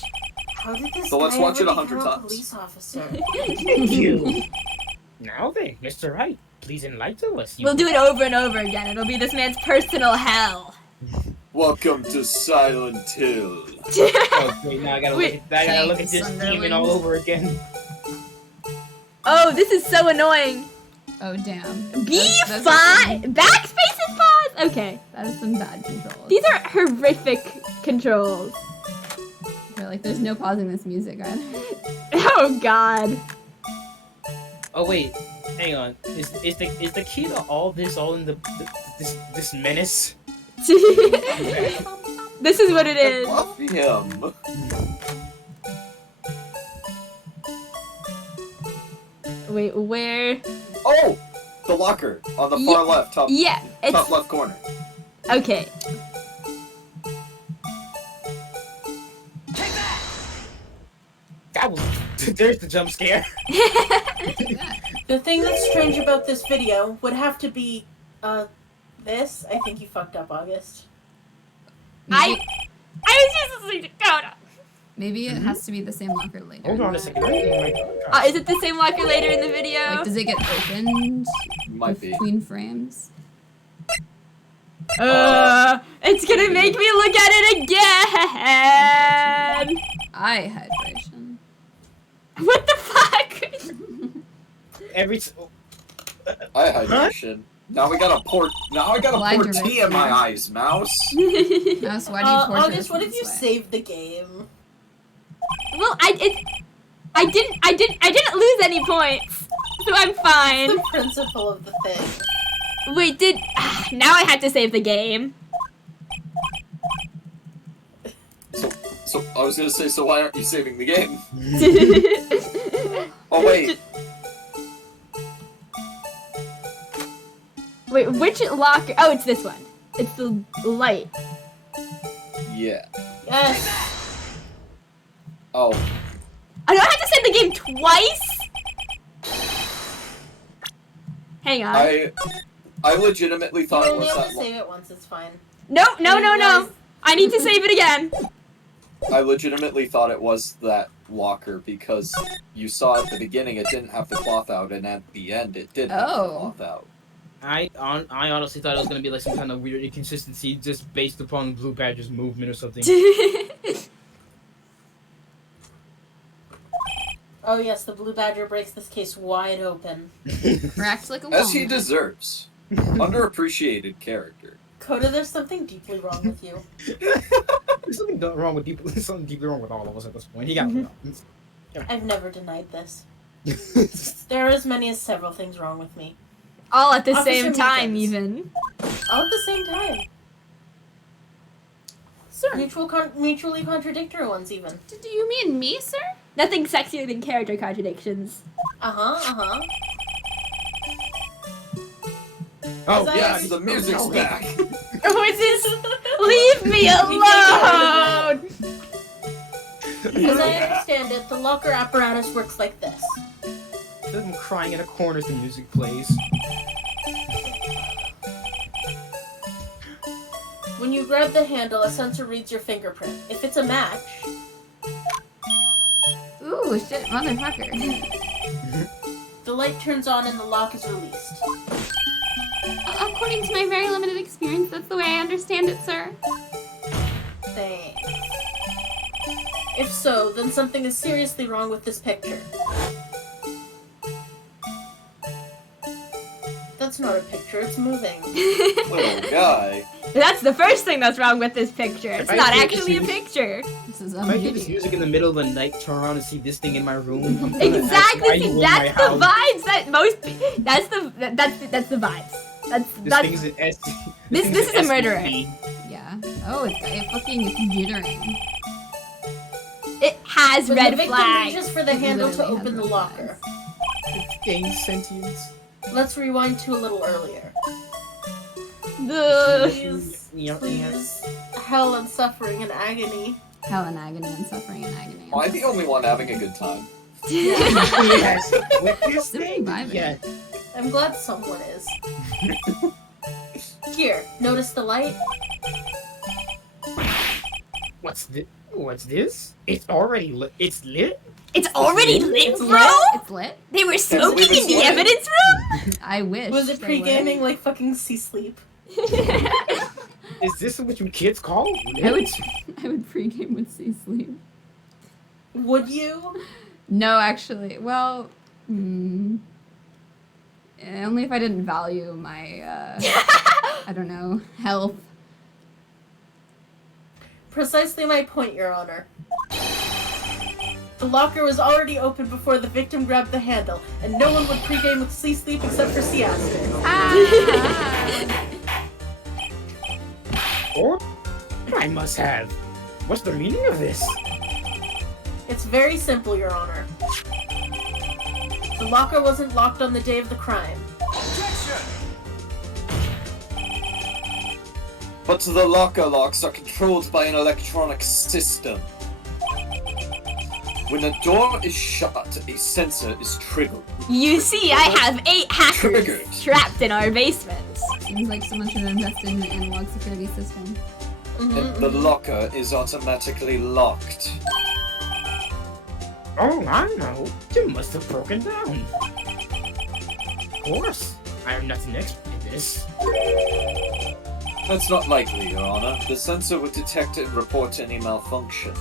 How did this So let's guy watch ever it 100 become a times. police officer? You. Now then, Mr. Wright, please enlighten us. We'll do it over and over again. It'll be this man's personal hell. Welcome to Silent Hill. Okay, now I gotta Wait. look at this demon all over again. Oh, this is so annoying. Oh damn. B5? That's some- Backspace and pause? Okay. That is some bad controls. These are horrific controls. They're like, there's no pausing this music either. Oh god. Oh wait, hang on. Is the key to all this all in this menace? This is what it is. Love him. Wait, where? Oh, the locker on the far left, top Yeah, it's top left corner. okay. That was there's the jump scare. The thing that's strange about this video would have to be, this. I think you fucked up, August. I was just listening to Coda. Maybe it has to be the same locker later. Hold on a second. I'm getting my contract. Is it the same locker later in the video? Like, does it get opened Might be. between frames? It's gonna make me look at it again. Eye hydration. What the fuck? I hydration. Now I gotta pour tea in my eyes, mouse. Mouse, why do you torture August, us what in if you this way? saved the game? Well, I didn't lose any points, so I'm fine. The principle of the thing. Wait, did... now I have to save the game. So I was gonna say, so why aren't you saving the game? Oh wait. Wait, which locker? Oh, it's this one. It's the light. Yeah. Yes. Oh. I don't have to save the game twice? Hang on. I legitimately thought You it only was have that to save it once, it's fine. No. I need to save it again. I legitimately thought it was that locker because you saw at the beginning it didn't have the cloth out, and at the end it did have the Oh. cloth out. I honestly thought it was gonna be like some kind of weird inconsistency just based upon Blue Badger's movement or something. Oh yes, the Blue Badger breaks this case wide open. React like a As he woman. deserves. Underappreciated character. Coda, there's something deeply wrong with you. There's something wrong with people. There's something deeply wrong with all of us at this point. He got it. I've never denied this. There are as many as several things wrong with me. All at the Officer same time, Meekins. even. All at the same time. Sir, Mutually contradictory ones, even. do you mean me, sir? Nothing sexier than character contradictions. Uh-huh. Oh I- yeah, Yes, the music's back! Oh, is this? Leave me alone! As I understand it, the locker apparatus works like this. I'm crying in a corner as the music plays. When you grab the handle, a sensor reads your fingerprint. If it's a match, Ooh, shit, motherfucker. the light turns on and the lock is released. According to my very limited experience, that's the way I understand it, sir. Thanks. If so, then something is seriously wrong with this picture. That's not a picture, it's moving. Little guy. That's the first thing that's wrong with this picture. It's I not hear actually a this picture. This is If I hear this video. music in the middle of the night, turn around and see this thing in my room. I'm gonna ask why Exactly. you See, in my that's the house. vibes that most. That's the vibes. This That's thing's an S. This thing's is an a murderer. SUV. Yeah. Oh, it's jittering. It has When the red victim flags. reaches for the handle to Literally open has the red locker. It's gained sentience. Let's rewind to a little earlier. The Please. Hell and suffering and agony. Hell and agony and suffering and agony. Am I the only one having a good time? Yes. With this Simply thing. vibing. Yeah. I'm glad someone is. Here, notice the light? What's this? It's already lit. It's lit? It's already lit, It's bro. lit. It's lit. They were believe smoking it's in the lit. evidence room. I wish. Was it they pre-gaming like fucking C-Sleep? Is this what you kids call lit? I would pregame with C-Sleep. Would you? No, actually. Well, only if I didn't value my, I don't know, health. Precisely my point, Your Honor. The locker was already open before the victim grabbed the handle, and no one would pregame with C-Sleep except for Seaster. Ah! Or I must have. What's the meaning of this? It's very simple, Your Honor. The locker wasn't locked on the day of the crime. But the locker locks are controlled by an electronic system. When a door is shut, a sensor is triggered. You see, I have 8 hackers Triggered. trapped in our basement. Seems like someone should invest in an analog security system. And the locker is automatically locked. Oh, I know. You must have broken down. Of course. I am not an expert in this. That's not likely, Your Honor. The sensor would detect and report any malfunction.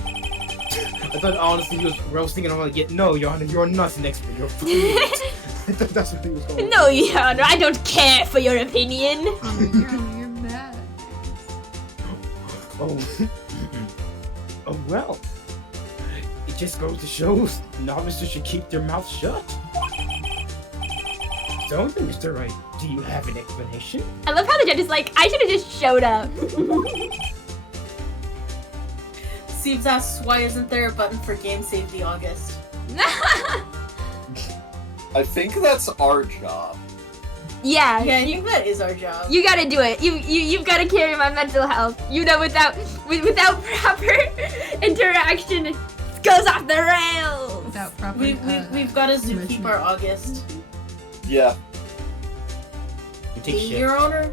I thought honestly he was roasting and I'm like, no, Your Honor, you're not an expert. You're fucking idiot. I thought that's what he was going. No, Your Honor, I don't care for your opinion. You're bad. Oh. Oh well. It just goes to show novices should keep their mouths shut. So, Mr. Wright, do you have an explanation? I love how the judge is like, I should have just showed up. Steve's asks, why isn't there a button for Game Save the August? I think that's our job. Yeah, Yeah, I think that is our job. you gotta do it. You've gotta carry my mental health. You know, without proper interaction, it goes off the rails. Without proper. We've got to zookeep our August. Yeah. You take shit. Your Honor?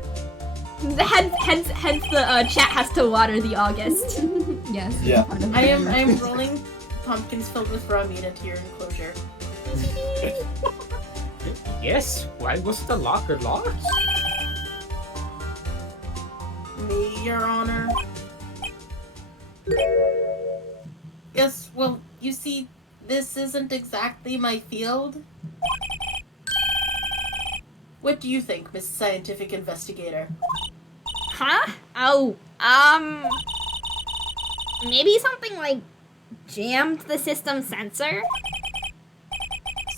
Hence the chat has to water the August. Yes. Yeah. part of I it. am rolling pumpkins filled with raw meat into your enclosure. Yes, why was the locker locked? Me, Your Honor. Yes, well, you see, this isn't exactly my field. What do you think, Miss Scientific Investigator? Huh? Oh, maybe something like jammed the system sensor?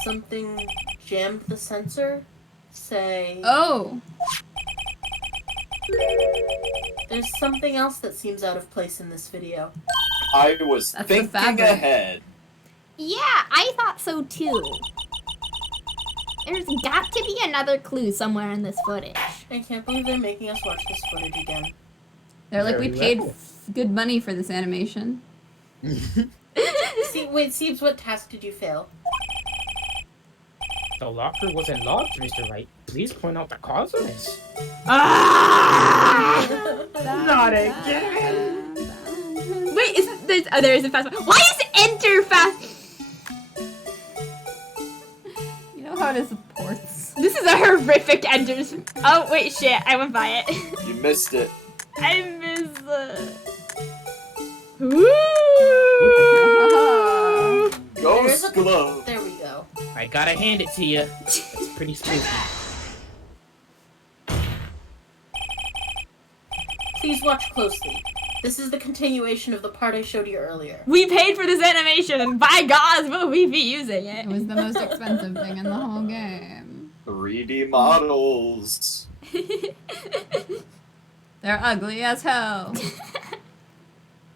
Something jammed the sensor? Say... Oh. There's something else that seems out of place in this video. I was That's the thinking fabric. ahead. Yeah, I thought so too. There's got to be another clue somewhere in this footage. I can't believe they're making us watch this footage again. They're like, we Very paid well. good money for this animation. Wait, Siebes, what task did you fail? The locker wasn't locked, Mr. Wright. Please point out the cause of this. Ah! Not again! Wait, there is a fast one. Why is enter fast? You know how it is with ports. This is a horrific enters. Oh wait, shit! I went by it. You missed it. I missed it. Woo! There's Ghost a- glove. There we go. I gotta hand it to you. It's pretty spooky. Please watch closely. This is the continuation of the part I showed you earlier. We paid for this animation, and by God, will we be using It it? was the most expensive thing in the whole game. 3D models. They're ugly as hell.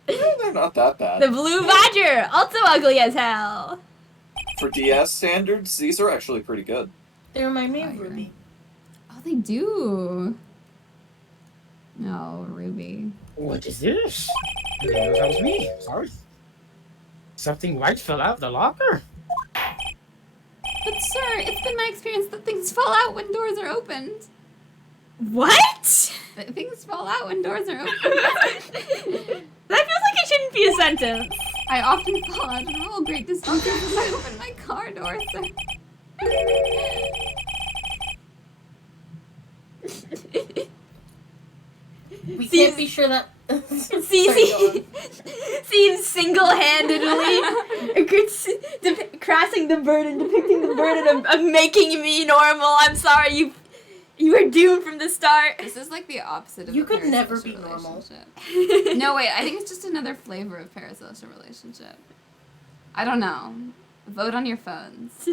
They're not that bad. The Blue Badger, also ugly as hell. For DS standards, these are actually pretty good. They remind me of Fire. Ruby. Oh, they do. No, Ruby. What is this? I didn't know that was me. Sorry. Something white fell out of the locker. But sir, it's been my experience that things fall out when doors are opened. What? That things fall out when doors are opened. That feels like it shouldn't be a sentence. I often fall out of all great distances as I open my car door, sir. We Seems- can't be sure that. See, seems single-handedly crossing the burden, depicting the burden of making me normal. I'm sorry, you were doomed from the start. This is like the opposite of You a could never parasocial be normal. relationship. No, wait, I think it's just another flavor of parasocial relationship. I don't know. Vote on your phones.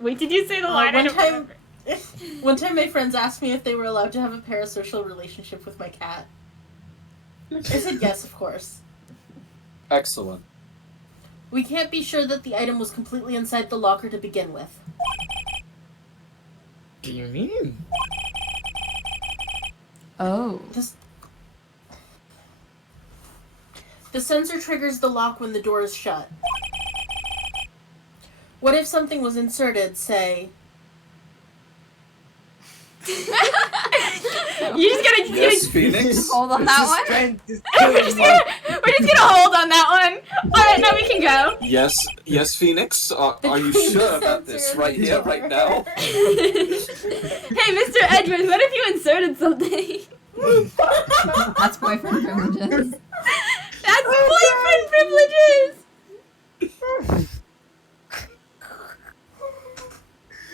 Wait, did you say the line? I one don't time, remember. one time, my friends asked me if they were allowed to have a parasocial relationship with my cat. I said yes, of course. Excellent. We can't be sure that the item was completely inside the locker to begin with. What do you mean? Oh. The sensor triggers the lock when the door is shut. What if something was inserted, say... You're just gonna Yes, Phoenix. Hold on that one. we're just gonna hold on that one. Alright, now we can go. Yes, Phoenix. Are you sure about this right here, right now? Hey, Mr. Edgeworth, what if you inserted something? That's boyfriend privileges. That's boyfriend privileges!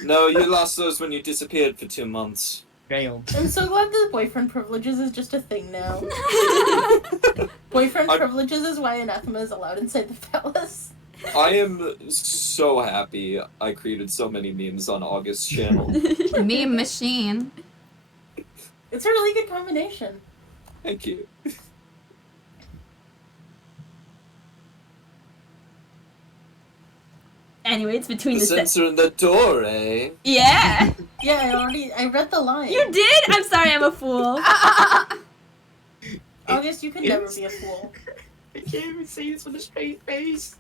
No, you lost those when you disappeared for 2 months. Damn. I'm so glad that boyfriend privileges is just a thing now. Boyfriend privileges is why anathema is allowed inside the palace. I am so happy I created so many memes on August's channel. Meme machine. It's a really good combination. Thank you. Anyway, it's between the Censor in the door, eh? Yeah. Yeah, I read the line. You did? I'm sorry, I'm a fool. August, you can never be a fool. I can't even say this with a straight face.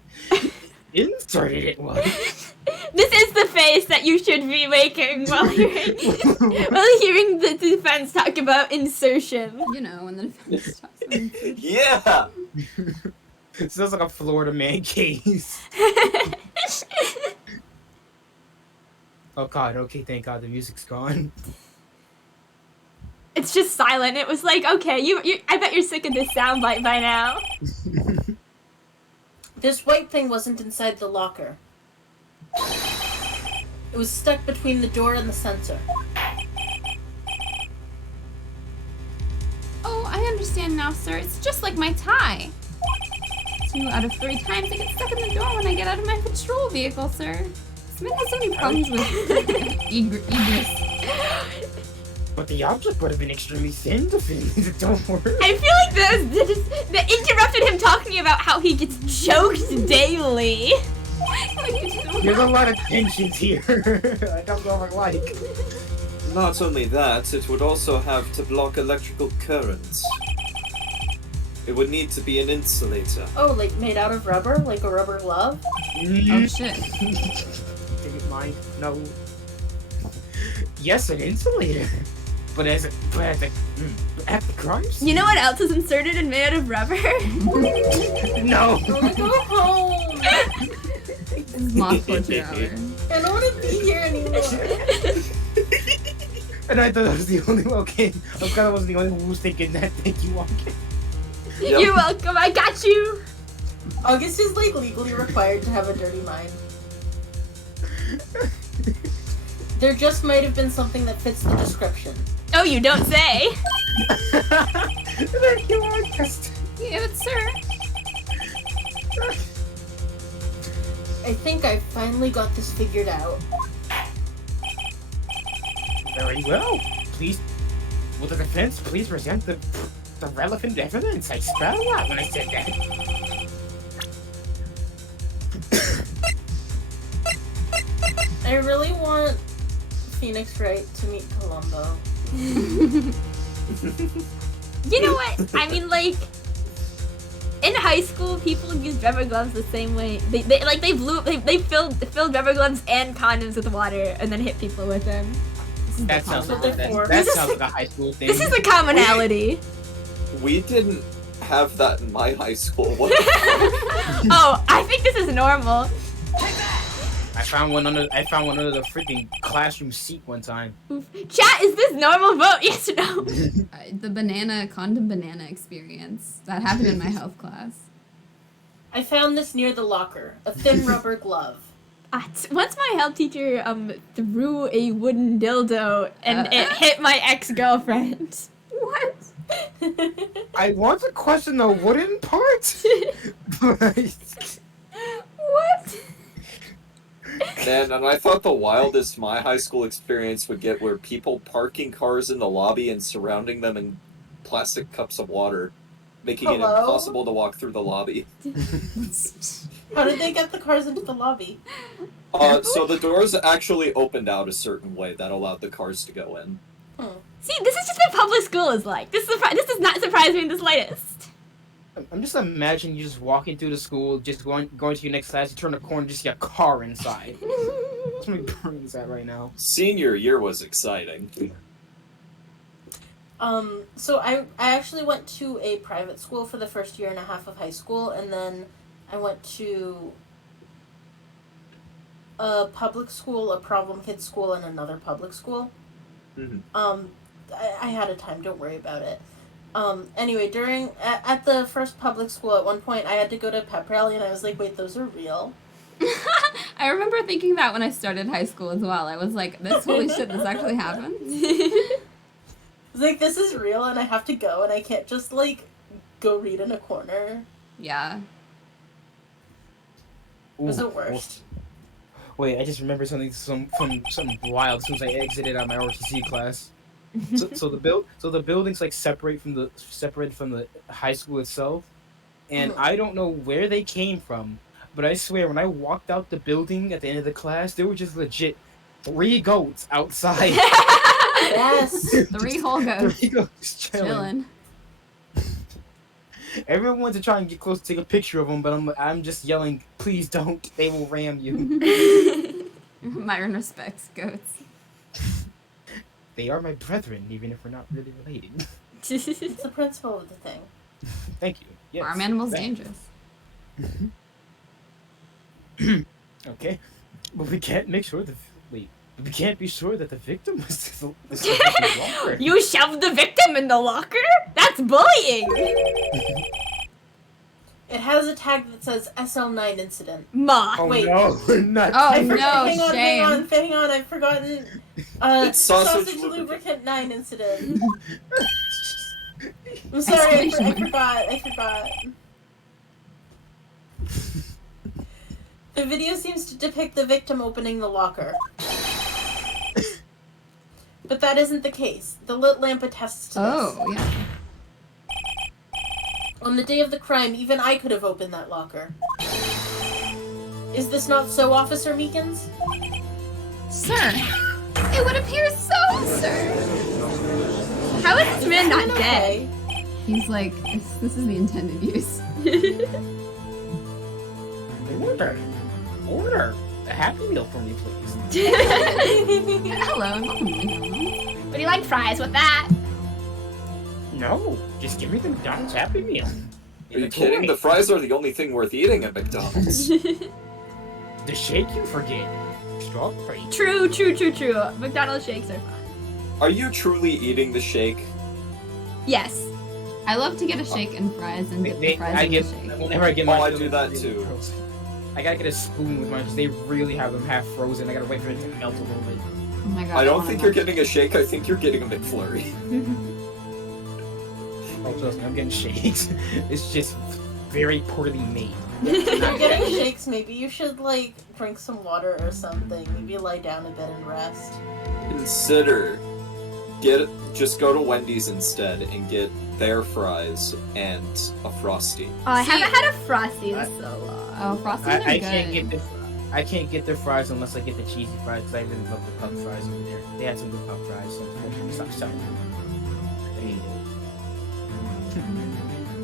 Inserted it was. This is the face that you should be making while hearing the defense talk about insertion. You know, when the defense talks about it. Yeah! It sounds like a Florida man case. Oh god, okay, thank god the music's gone. It's just silent. It was like, okay, you I bet you're sick of this soundbite by now. This white thing wasn't inside the locker. It was stuck between the door and the sensor. Oh, I understand now, sir. It's just like my tie. 2 out of 3 times I get stuck in the door when I get out of my patrol vehicle, sir. Smith has so many problems with egress. But the object would have been extremely thin to fit into the door. I feel like that interrupted him talking about how he gets choked daily. There's a lot of tensions here. I don't know if I like. Not only that, it would also have to block electrical currents. It would need to be an insulator. Oh, like made out of rubber? Like a rubber glove? Oh shit. Didn't mind. No. Yes, an insulator. But at the crime scene? You know what else is inserted and made out of rubber? No. I wanna go home! This is moth torture hour. I don't wanna be here anymore. And I thought I was the only one. Okay, I'm glad I wasn't the only one who was thinking that. Thank you, Walker. Yep. You're welcome, I got you! August is like legally required to have a dirty mind. There just might have been something that fits the description. Oh, you don't say. Thank you, August. Yeah, but sir. I think I finally got this figured out. Very well. Please, will the defense please present the relevant evidence? I spelled a lot when I said that. I really want Phoenix Wright to meet Columbo. You know what? I mean, like, in high school, people use rubber gloves the same way. They filled rubber gloves and condoms with water and then hit people with them. That sounds like Therefore- that sounds like a high school thing. This is a commonality. We didn't have that in my high school. What the Oh, I think this is normal. I found one under the freaking classroom seat one time. Chat, is this normal? Vote yes or no. The condom banana experience. That happened in my health class. I found this near the locker. A thin rubber glove. Once my health teacher threw a wooden dildo and it hit my ex-girlfriend. What? I want to question the wooden part. What? Man, and I thought the wildest my high school experience would get were people parking cars in the lobby and surrounding them in plastic cups of water, making it Hello? impossible to walk through the lobby. How did they get the cars into the lobby? So the doors actually opened out a certain way that allowed the cars to go in. See, this is just what public school is like. This does not surprise me in the slightest. I'm just imagining you just walking through the school, just going to your next class, you turn the corner, just see a car inside. That's my brain's at right now. Senior year was exciting. So I actually went to a private school for the first year and a half of high school, and then I went to a public school, a problem kid school, and another public school. Mm-hmm. I had a time, don't worry about it. Anyway, at the first public school, at one point, I had to go to a pep rally, and I was like, wait, those are real? I remember thinking that when I started high school as well. I was like, holy shit, this actually happened. It's like, this is real and I have to go and I can't just, like, go read in a corner. Yeah. It was the Ooh, worst. Wait, I just remembered something wild as soon as I exited out of my RTC class. So the buildings like separated from the high school itself, and I don't know where they came from, but I swear when I walked out the building at the end of the class, there were just legit 3 goats outside. Yes! 3 whole goats. 3 goats chilling. Everyone wanted to try and get close to take a picture of them, but I'm just yelling, please don't, they will ram you. Myron respects goats. They are my brethren, even if we're not really related. It's the principle of the thing. Thank you. Yes. Farm animals Thank- dangerous. Okay, but we can't make sure we can't be sure that the victim was this locker. You shoved the victim in the locker? That's bullying! It has a tag that says SL9 incident. Ma. Oh Wait. no, not Oh No, no, shame. hang on, I've forgotten. It's sausage lubricant 9 incident. I'm sorry, I forgot. The video seems to depict the victim opening the locker. But that isn't the case. The lit lamp attests to this. Oh, yeah. On the day of the crime, even I could have opened that locker. Is this not so, Officer Meekins? Sir, it would appear so, sir. How is this man not Okay. dead? He's like, this is the intended use. Order a Happy Meal for me, please. Hello, welcome to McDonald's. Would you like fries with that? No, just give me the McDonald's Happy Meal. Are you kidding? The fries are the only thing worth eating at McDonald's. The shake you forget. Strawberry. True. McDonald's shakes are fun. Are you truly eating the shake? Yes. I love to get a shake and fries and dip the fries in the shake. Whenever I get Oh, mine, I they're do that really too. frozen. I gotta get a spoon with mine because they really have them half frozen. I gotta wait for it to melt a little bit. Oh my god. I don't wanna think you're watch- getting a shake, I think you're getting a McFlurry. Oh, trust me, I'm getting shakes. It's just very poorly made. If you're getting shakes, maybe you should, like, drink some water or something. Maybe lie down a bit and rest. Consider just go to Wendy's instead and get their fries and a Frosty. Oh, I haven't had a Frosty in so long. Oh, Frosties are I good. can't get their fries unless I get the cheesy fries because I really love the pup fries over there. They had some good pup fries, so unfortunately stopped selling them. I hate it.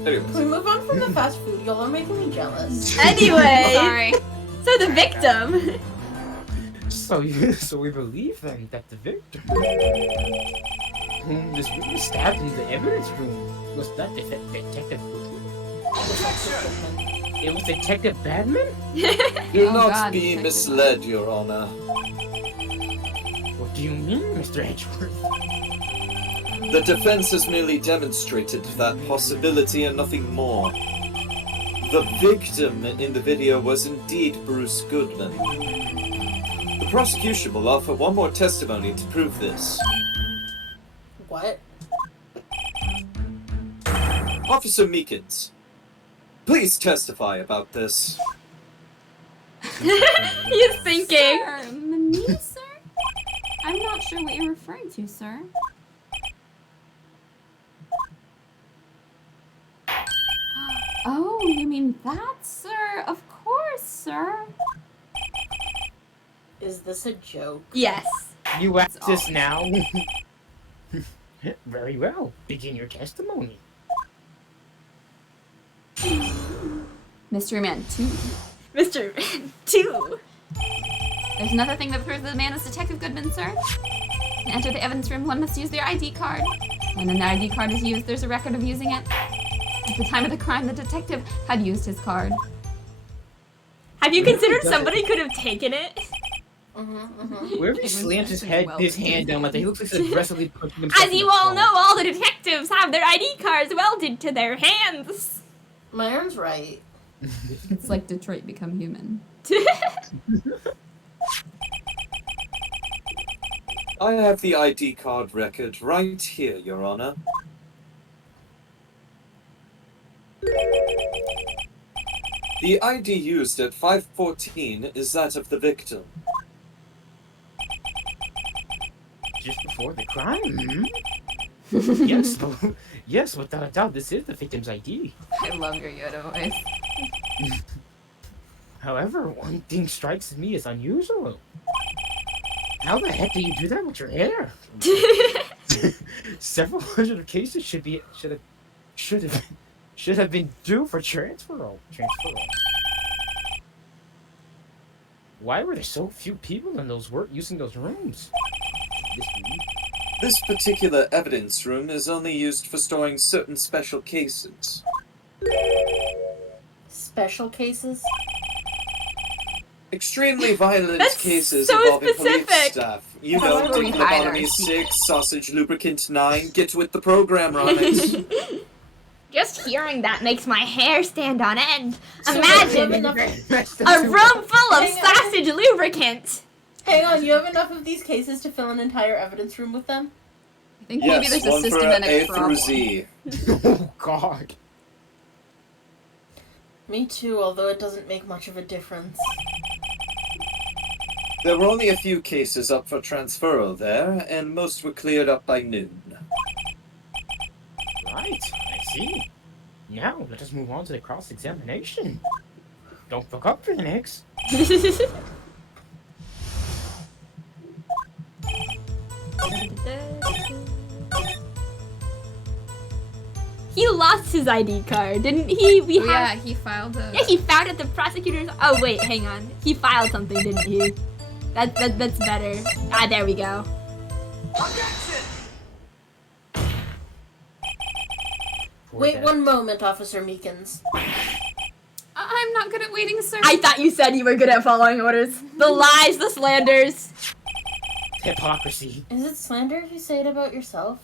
Anyways, Can we move on from the fast food? Y'all are making me jealous. Anyway, Sorry. so the victim. So we believe then that the victim, whom this witness stabbed in the evidence room, was not Detective Goodman. It was Detective Badman? do Oh not God, be Detective. misled, Your Honor. What do you mean, Mr. Edgeworth? The defense has merely demonstrated that possibility and nothing more. The victim in the video was indeed Bruce Goodman. The prosecution will offer one more testimony to prove this. What? Officer Meekins, please testify about this. He's thinking. Sir, me, sir? I'm not sure what you're referring to, sir. Oh, you mean that, sir? Of course, sir. Is this a joke? Yes. You asked It's this all- now? Very well. Begin your testimony. Mystery Man 2. Mr. 2. There's another thing that proves the man is Detective Goodman, sir. To enter the evidence room, one must use their ID card. When an ID card is used, there's a record of using it. At the time of the crime, the detective had used his card. Have you considered somebody could have taken it? Wherever he It was slams his actually his well hand down like that, he looks like he's aggressively punching himself. As in you the all skull. know, all the detectives have their ID cards welded to their hands. Myron's right. It's like Detroit Become Human. I have the ID card record right here, Your Honor. The ID used at 5:14 is that of the victim. Just before the crime? Yes, yes, without a doubt, this is the victim's ID. I love your Yoda voice. However, one thing strikes me as unusual. How the heck do you do that with your hair? Several hundred cases should have been due for transfer. Why were there so few people in using those rooms? This particular evidence room is only used for storing certain special cases. Special cases? Extremely violent That's cases so involving specific. police staff. You How know, do we hide our lobotomy secrets? 6, sausage lubricant 9, get with the program, Ronix. Just hearing that makes my hair stand on end. So Imagine you have enough- a room full of Hang on. sausage lubricant. Hang on, you have enough of these cases to fill an entire evidence room with them? I think maybe Yes, there's a one for systematic A problem. through Z. Oh God. Me too, although it doesn't make much of a difference. There were only a few cases up for transferal there, and most were cleared up by noon. Right, I see. Now, let us move on to the cross-examination. Don't fuck up, Phoenix. He lost his ID card, didn't he? Oh, yeah, he filed a... Yeah, he found it. The prosecutor's. Oh wait, hang on. He filed something, didn't he? That's better. Ah, there we go. Wait one moment, Officer Meekins. I'm not good at waiting, sir. I thought you said you were good at following orders. The lies, the slanders. Hypocrisy. Is it slander if you say it about yourself?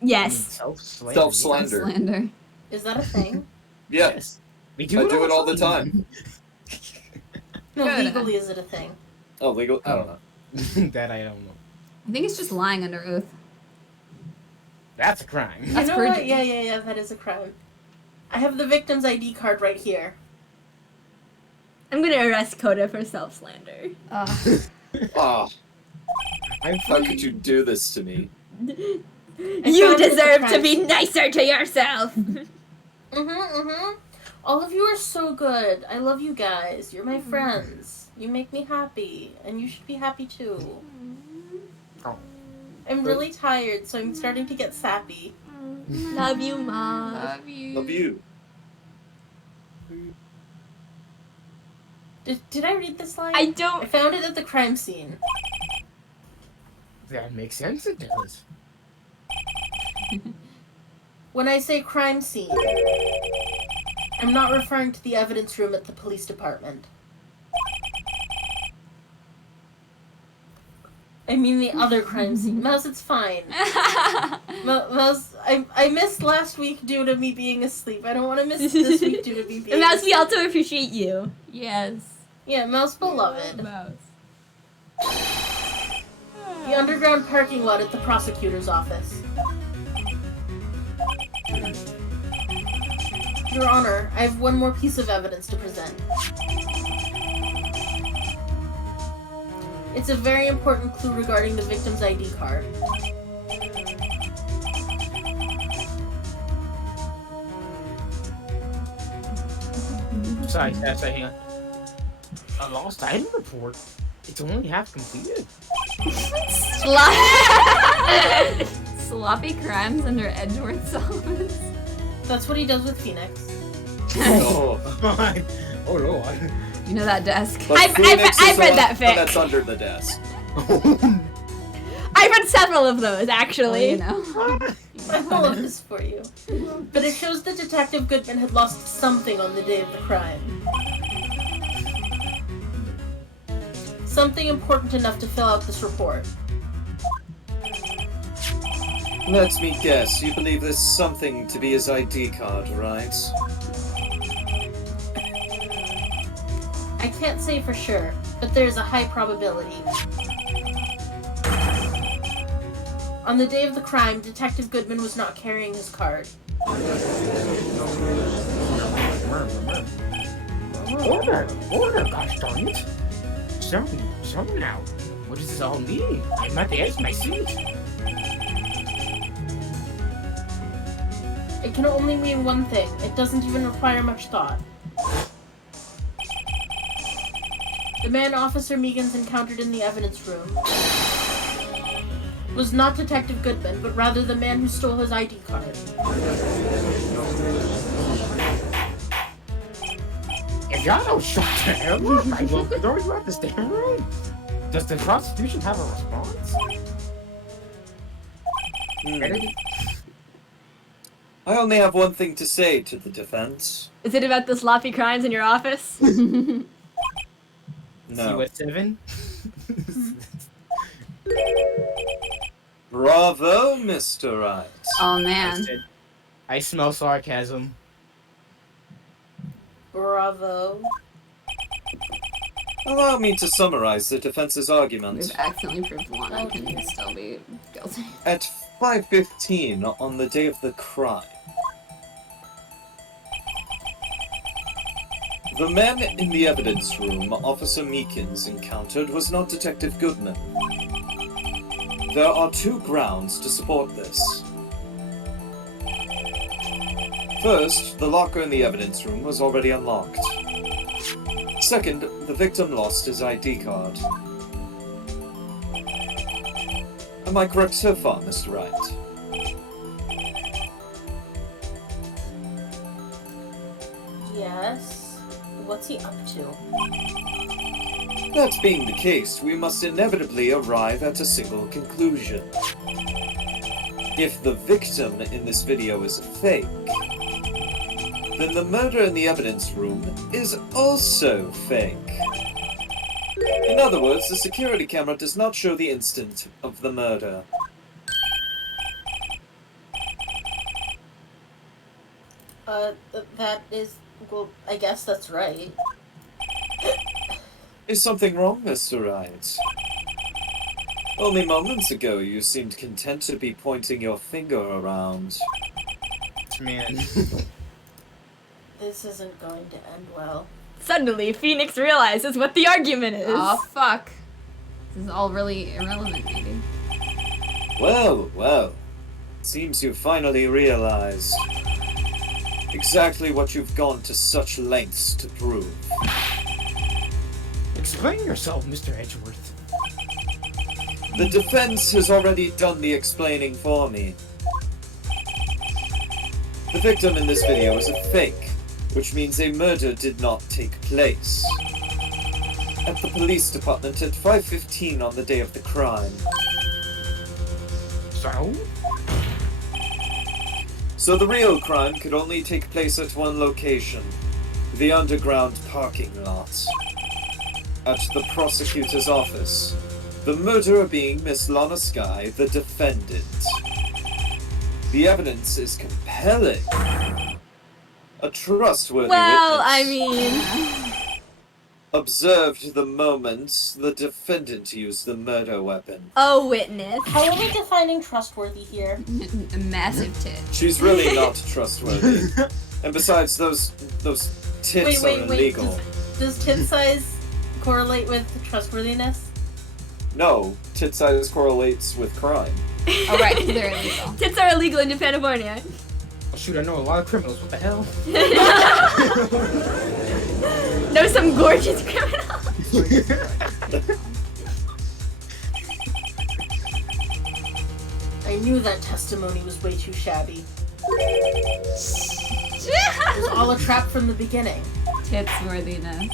Yes. Self-slander. Self-slander. Slander. Is that a thing? Yes, We I do it all the time. No, Good. legally is it a thing? Oh, legal? I don't know. That I don't know. I think it's just lying under oath. That's a crime. That's you know what? perjury. Yeah, that is a crime. I have the victim's ID card right here. I'm gonna arrest Coda for self-slander. Ah, I'm how could you do this to me? You found it at the deserve to crime be scene. nicer to yourself. All of you are so good. I love you guys. You're my friends. You make me happy, and you should be happy too. Oh. I'm really tired, so I'm starting to get sappy. Love you, Mom. Love you. Love you. Did I read this line? I I don't. found it at the crime scene. That makes sense, it does. When I say crime scene, I'm not referring to the evidence room at the police department. I mean the other crime scene. Mouse, it's fine. Mouse, I missed last week due to me being asleep. I don't want to miss this week due to me being And Mouse, we asleep. also appreciate you. Yes. Yeah, Mouse beloved. Mouse. The underground parking lot at the prosecutor's office. Your Honor, I have one more piece of evidence to present. It's a very important clue regarding the victim's ID card. Sorry, hang on. A lost item report? It's only half completed. Sloppy crimes under Edgeworth's office. That's what he does with Phoenix. Oh. Oh Lord. You know that desk. But I've Phoenix read is the one that fic. That's under the desk. I've read several of those, Well, actually. you know. I have all of this for you. But it shows that Detective Goodman had lost something on the day of the crime. Something important enough to fill out this report. Let me guess, you believe there's something to be his ID card, right? I can't say for sure, but there's a high probability. On the day of the crime, Detective Goodman was not carrying his card. Order, gosh darn it. Show me now. What does this all mean? I'm at the edge of my seat. It can only mean one thing. It doesn't even require much thought. The man Officer Meegans encountered in the evidence room was not Detective Goodman, but rather the man who stole his ID card. If y'all don't shut the hell up, I will throw you out the station room. Does the Constitution have a response? I only have one thing to say to the defense. Is it about the sloppy crimes in your office? No. US 7? Bravo, Mr. Wright. Oh man. I smell sarcasm. Bravo. Allow me to summarize the defense's argument. We've accidentally proved one. I can still be guilty. At 5:15 on the day of the crime, the man in the evidence room Officer Meekins encountered was not Detective Goodman. There are two grounds to support this. First, the locker in the evidence room was already unlocked. Second, the victim lost his ID card. Am I correct so far, Mr. Wright? Yes. What's he up to? That being the case, we must inevitably arrive at a single conclusion. If the victim in this video is a fake, then the murder in the evidence room is also fake. In other words, the security camera does not show the instant of the murder. That is... Well, I guess that's right. Is something wrong, Mr. Wright? Only moments ago you seemed content to be pointing your finger around. Man. This isn't going to end well. Suddenly, Phoenix realizes what the argument is. Oh fuck. This is all really irrelevant, maybe. Well, well. Seems you finally realized exactly what you've gone to such lengths to prove. Explain yourself, Mr. Edgeworth. The defense has already done the explaining for me. The victim in this video is a fake, which means a murder did not take place at the police department at 5:15 on the day of the crime. So? So the real crime could only take place at one location, the underground parking lot. At the prosecutor's office, the murderer being Miss Lana Skye, the defendant. The evidence is compelling. A trustworthy Well, witness I mean... observed the moment the defendant used the murder weapon. A witness. How are we defining trustworthy here? A massive tit. She's really not trustworthy. And besides, those tits are illegal. Does tit size correlate with trustworthiness? No, tit size correlates with crime. Oh right, because they're illegal. Tits are illegal in California. Oh, shoot, I know a lot of criminals. What the hell? Know some gorgeous criminals. I knew that testimony was way too shabby. It was all a trap from the beginning. Tits worthiness.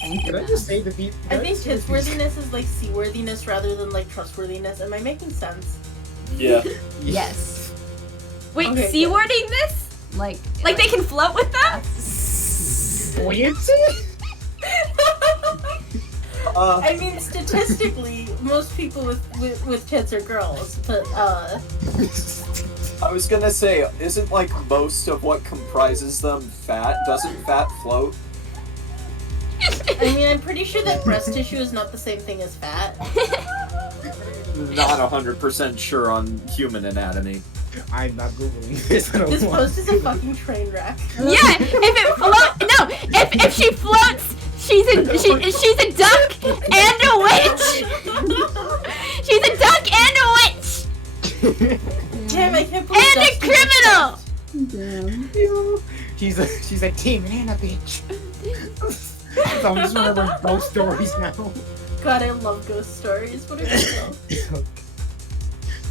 Thank you. Did I just say the beat? I think titsworthiness is like seaworthiness rather than like trustworthiness. Am I making sense? Yeah. Yes. Wait, Okay, sea-wording this? Like Like they can float with them? Buoyancy? I mean, statistically, most people with tits are girls, but I was gonna say, isn't like most of what comprises them fat? Doesn't fat float? I mean, I'm pretty sure that breast tissue is not the same thing as fat. not 100% sure on human anatomy. I'm not googling this. I don't This want post is a fucking train wreck. Yeah, if it floats, no, if she floats, she's a duck and a witch. She's a duck and a witch Damn, I can't believe and a Dustin criminal. Damn. She's a demon and a bitch. So I'm just remembering ghost stories now. God, I love ghost stories. What are you?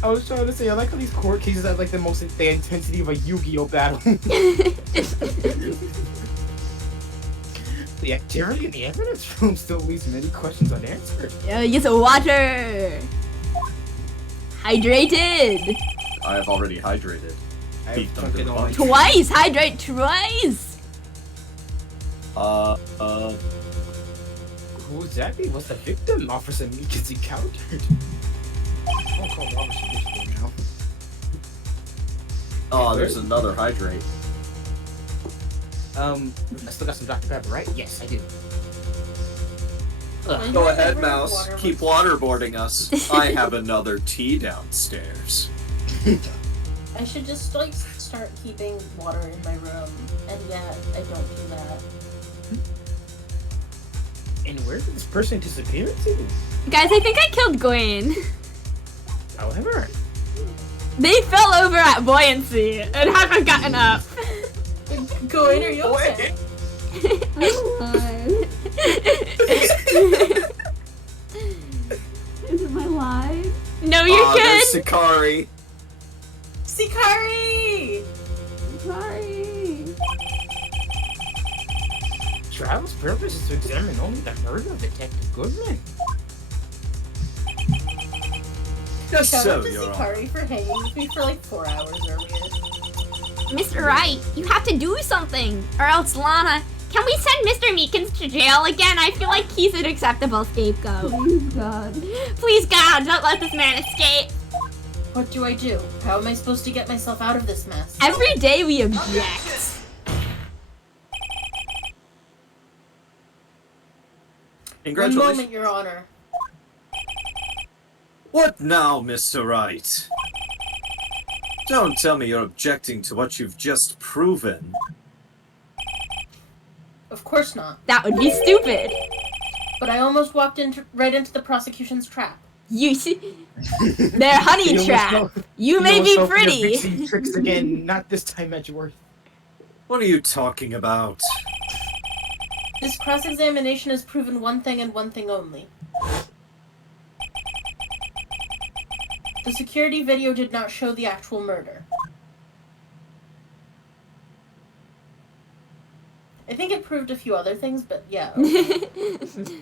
I was trying to say, I like how these court cases have like the intensity of a Yu-Gi-Oh battle. The activity in the evidence room still leaves many questions unanswered. Use water. Hydrated. I have already hydrated. I've Beat them to fucking the only- punch. Twice. Hydrate twice. Who exactly was the victim? Officer Meekins encountered. I'll call Officer Meekins now. Oh, there's another hydrate. I still got some Dr. Pepper, right? Yes, I do. Go ahead, Mouse. Keep waterboarding us. I have another tea downstairs. I should just like start keeping water in my room, and yet I don't do that. And where did this person disappear to? Guys, I think I killed Gawain. However, They fell over at buoyancy and haven't gotten up. Gawain, are you okay? Is it my life? No, you're There's good. Sakari. Sikari! Sorry. trial's purpose is to examine only the murder of Detective Goodman. Just Shout so, out to Your Honor. Sikari for hanging with me for like 4 hours earlier. Mr. Wright, you have to do something, or else Lana. Can we send Mr. Meekins to jail again? I feel like he's an acceptable scapegoat. Please, God. Please, God, don't let this man escape. What do I do? How am I supposed to get myself out of this mess? Every day we object. One Congratulations. moment, Your Honor. What now, Mr. Wright? Don't tell me you're objecting to what you've just proven. Of course not. That would be stupid. But I almost walked right into the prosecution's trap. You see, they're honey trap. You may be pretty. Tricks again, not this time, Edgeworth. What are you talking about? This cross-examination has proven one thing and one thing only. The security video did not show the actual murder. I think it proved a few other things, but yeah. Okay.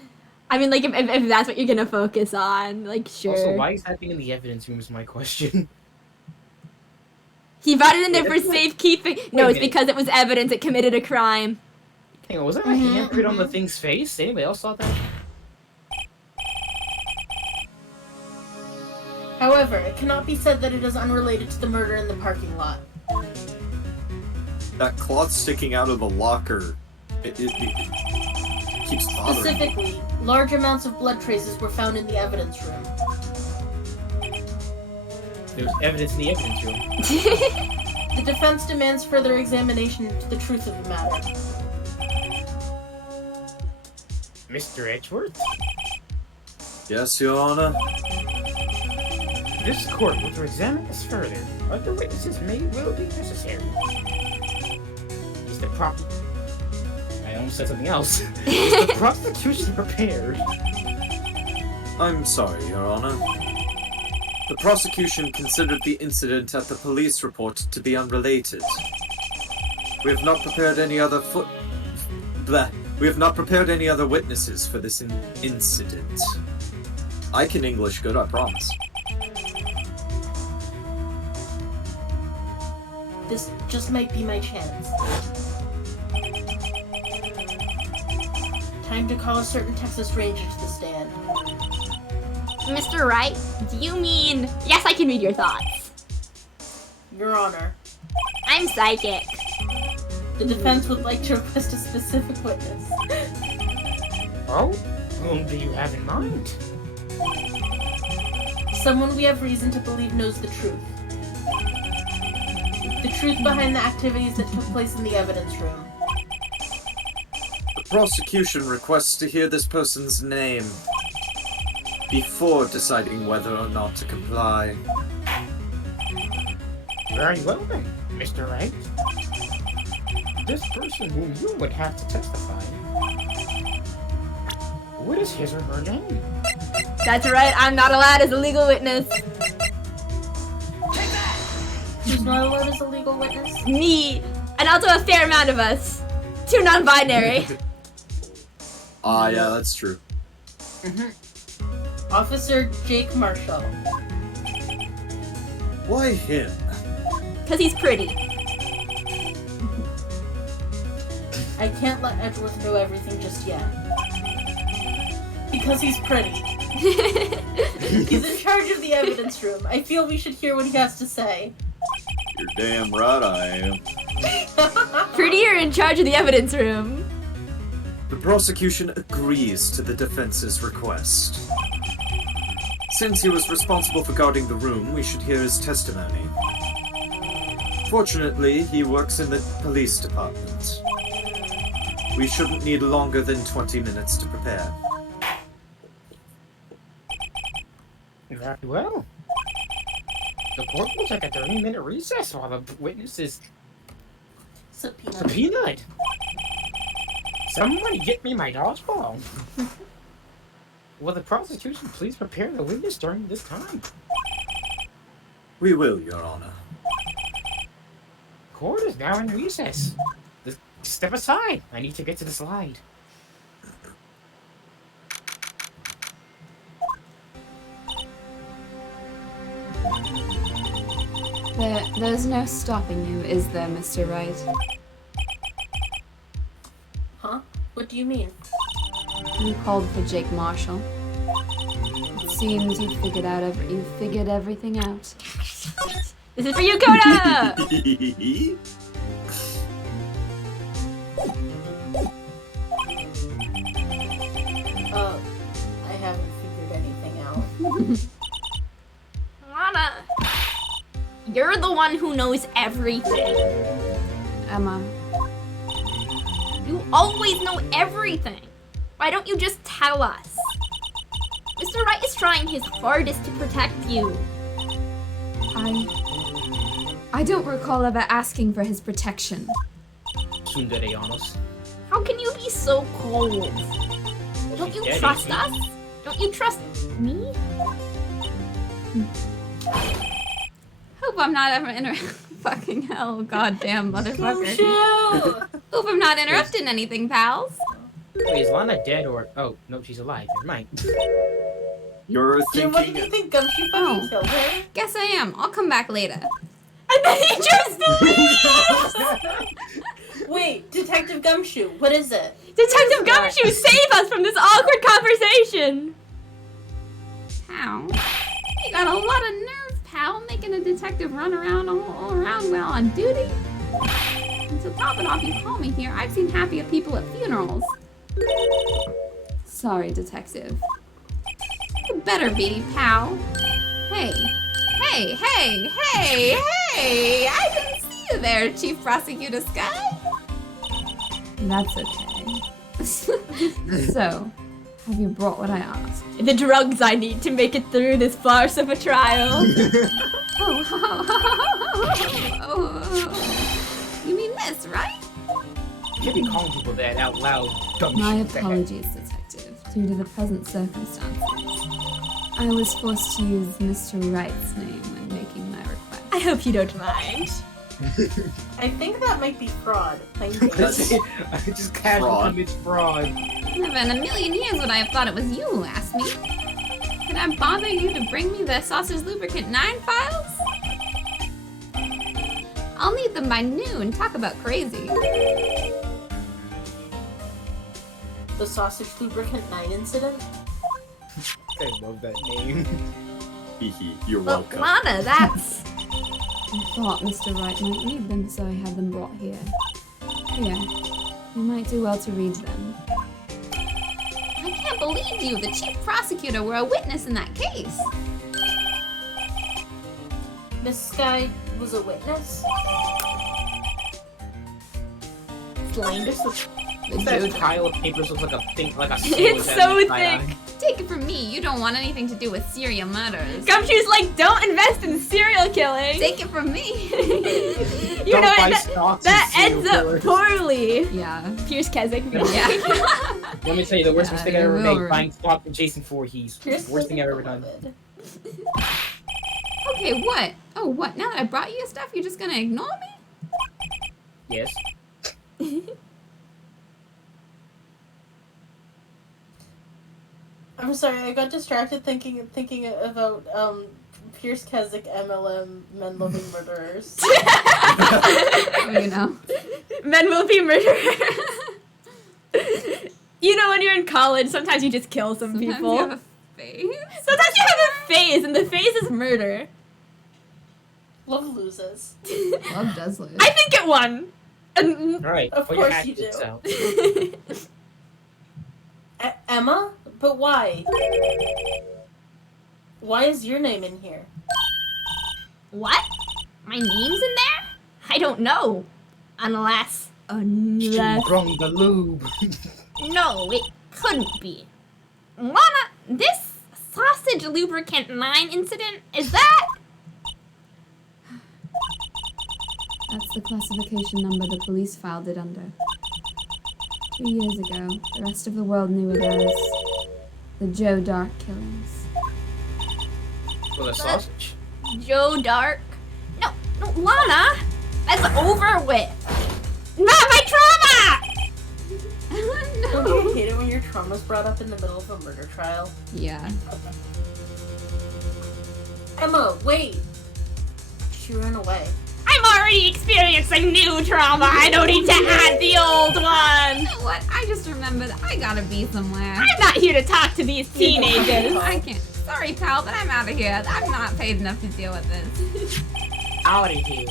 I mean, like, if that's what you're gonna focus on, like, sure. Also, why is that thing in the evidence room is my question. He brought it in there for safekeeping. No, a it's minute. because it was evidence it committed a crime. Hang on, was that a handprint on the thing's face? Anybody else saw that? However, it cannot be said that it is unrelated to the murder in the parking lot. That cloth sticking out of the locker, it keeps bothering me. Specifically, large amounts of blood traces were found in the evidence room. There was evidence in the evidence room. The defense demands further examination into the truth of the matter. Mr. Edgeworth? Yes, Your Honor. This court will to examine this further. Other witnesses may will be necessary. Is the proper... I almost said something else. Is the prosecution prepared? I'm sorry, Your Honor. The prosecution considered the incident at the police report to be unrelated. We have not prepared any other We have not prepared any other witnesses for this incident. I can English good, I promise. This just might be my chance. Time to call a certain Texas Ranger to the stand. Mr. Wright, do you mean... Yes, I can read your thoughts. Your Honor, I'm psychic. the defense would like to request a specific witness. Oh? Whom do you have in mind? Someone we have reason to believe knows the truth. The truth behind the activities that took place in the evidence room. The prosecution requests to hear this person's name before deciding whether or not to comply. Very well then, Mr. Wright. This person whom you would have to testify. What is his or her name? That's right, I'm not allowed as a legal witness. Who's not allowed as a legal witness? Me, and also a fair amount of us. 2 non-binary. Ah, yeah, that's true. Officer Jake Marshall. Why him? Because he's pretty. I can't let Edgeworth know everything just yet. Because he's pretty. He's in charge of the evidence room. I feel we should hear what he has to say. You're damn right I am. Prettier in charge of the evidence room. The prosecution agrees to the defense's request. Since he was responsible for guarding the room, we should hear his testimony. Fortunately, he works in the police department. We shouldn't need longer than 20 minutes to prepare. Very well. The court will take a 30-minute recess while the witness is subpoenaed. Someone get me my dodgeball. Will the prosecution please prepare the witness during this time? We will, Your Honor. Court is now in recess. Step aside. I need to get to the slide. There's no stopping you, is there, Mr. Wright? Huh? What do you mean? You called for Jake Marshall. It seems you figured everything out. This is for you, Coda! I haven't figured anything out. Lana, you're the one who knows everything. Emma, You always know everything. Why don't you just tell us? Mr. Wright is trying his hardest to protect you. I don't recall ever asking for his protection. Sundareanos. How can you be so cold? Don't you trust us? Don't you trust me? Hope I'm not ever fucking hell, goddamn motherfucker. Gumshoe! Hope I'm not interrupting anything, pals. Wait, is Lana dead or... Oh, no, she's alive. Never mind. You're Jim, what did you thinking... think Gumshoe fucking killed her? Guess I am. I'll come back later. And then he chose to leave! Wait, Detective Gumshoe, what is it? Detective Gumshoe, save us from this awkward conversation! How? You got a lot of nerve, pal, making a detective run around all around while on duty. And to top it off, you call me here. I've seen happier people at funerals. Sorry, detective. You better be, pal. Hey. Hey, hey, hey, hey! I didn't see you there, Chief Prosecutor Sky. That's okay. So, have you brought what I asked? The drugs I need to make it through this farce of a trial. You mean this, right? You can't be calling people that out loud. Dumb My shit. apologies, detective. Due to the present circumstances, I was forced to use Mr. Wright's name when making my request. I hope you don't mind. I think that might be fraud. I just casually Fraud. commits fraud. Never in a million years would I have thought it was you who asked me. Could I bother you to bring me the Sausage Lubricant 9 files? I'll need them by noon. Talk about crazy. The Sausage Lubricant 9 incident? I love that name. You're But welcome. Lana, that's... I thought Mr. Wright might need them, so I had them brought here. Here. You might do well to read them. I can't believe you, the chief prosecutor, were a witness in that case. This guy was a witness? Blind. That pile of papers looks like a thing, like a It's so thick. Take it from me, you don't want anything to do with serial murders. Gumshoe's like, don't invest in serial killing. Take it from me. You know, that ends up poorly. Yeah. Pierce Keswick. Yeah. Let me tell you, the worst Yeah, mistake I ever it made, will. buying stock from Jason Voorhees. Here's Worst thing I've ever done. Okay, what? Oh, what? Now that I brought you stuff, you're just gonna ignore me? Yes. I'm sorry, I got distracted thinking about Pierce Keswick MLM men loving murderers. You know. Men will be murderers. You know, when you're in college, sometimes you just kill some Sometimes people. you have a face. Sometimes you have a phase, and the phase is murder. Love loses. Love does lose. I think it won. Alright, Of put your course hat you do. out. Emma? But why? Why is your name in here? What? My name's in there? I don't know. Unless. She brung the lube. No, it couldn't be. Lana, this sausage lubricant 9 incident, is that? That's the classification number the police filed it under. 2 years ago, the rest of the world knew it as the Joe Dark killings. For the sausage. Joe Dark? No, Lana! That's over with! Not my trauma! Don't you hate it when your trauma's brought up in the middle of a murder trial? Yeah. Emma, wait! She ran away. I'm already experiencing new trauma. I don't need to add the old You one. know what? I just remembered I gotta be somewhere. I'm not here to talk to these teenagers. I can't. Sorry, pal, but I'm out of here. I'm not paid enough to deal with this. Out of here.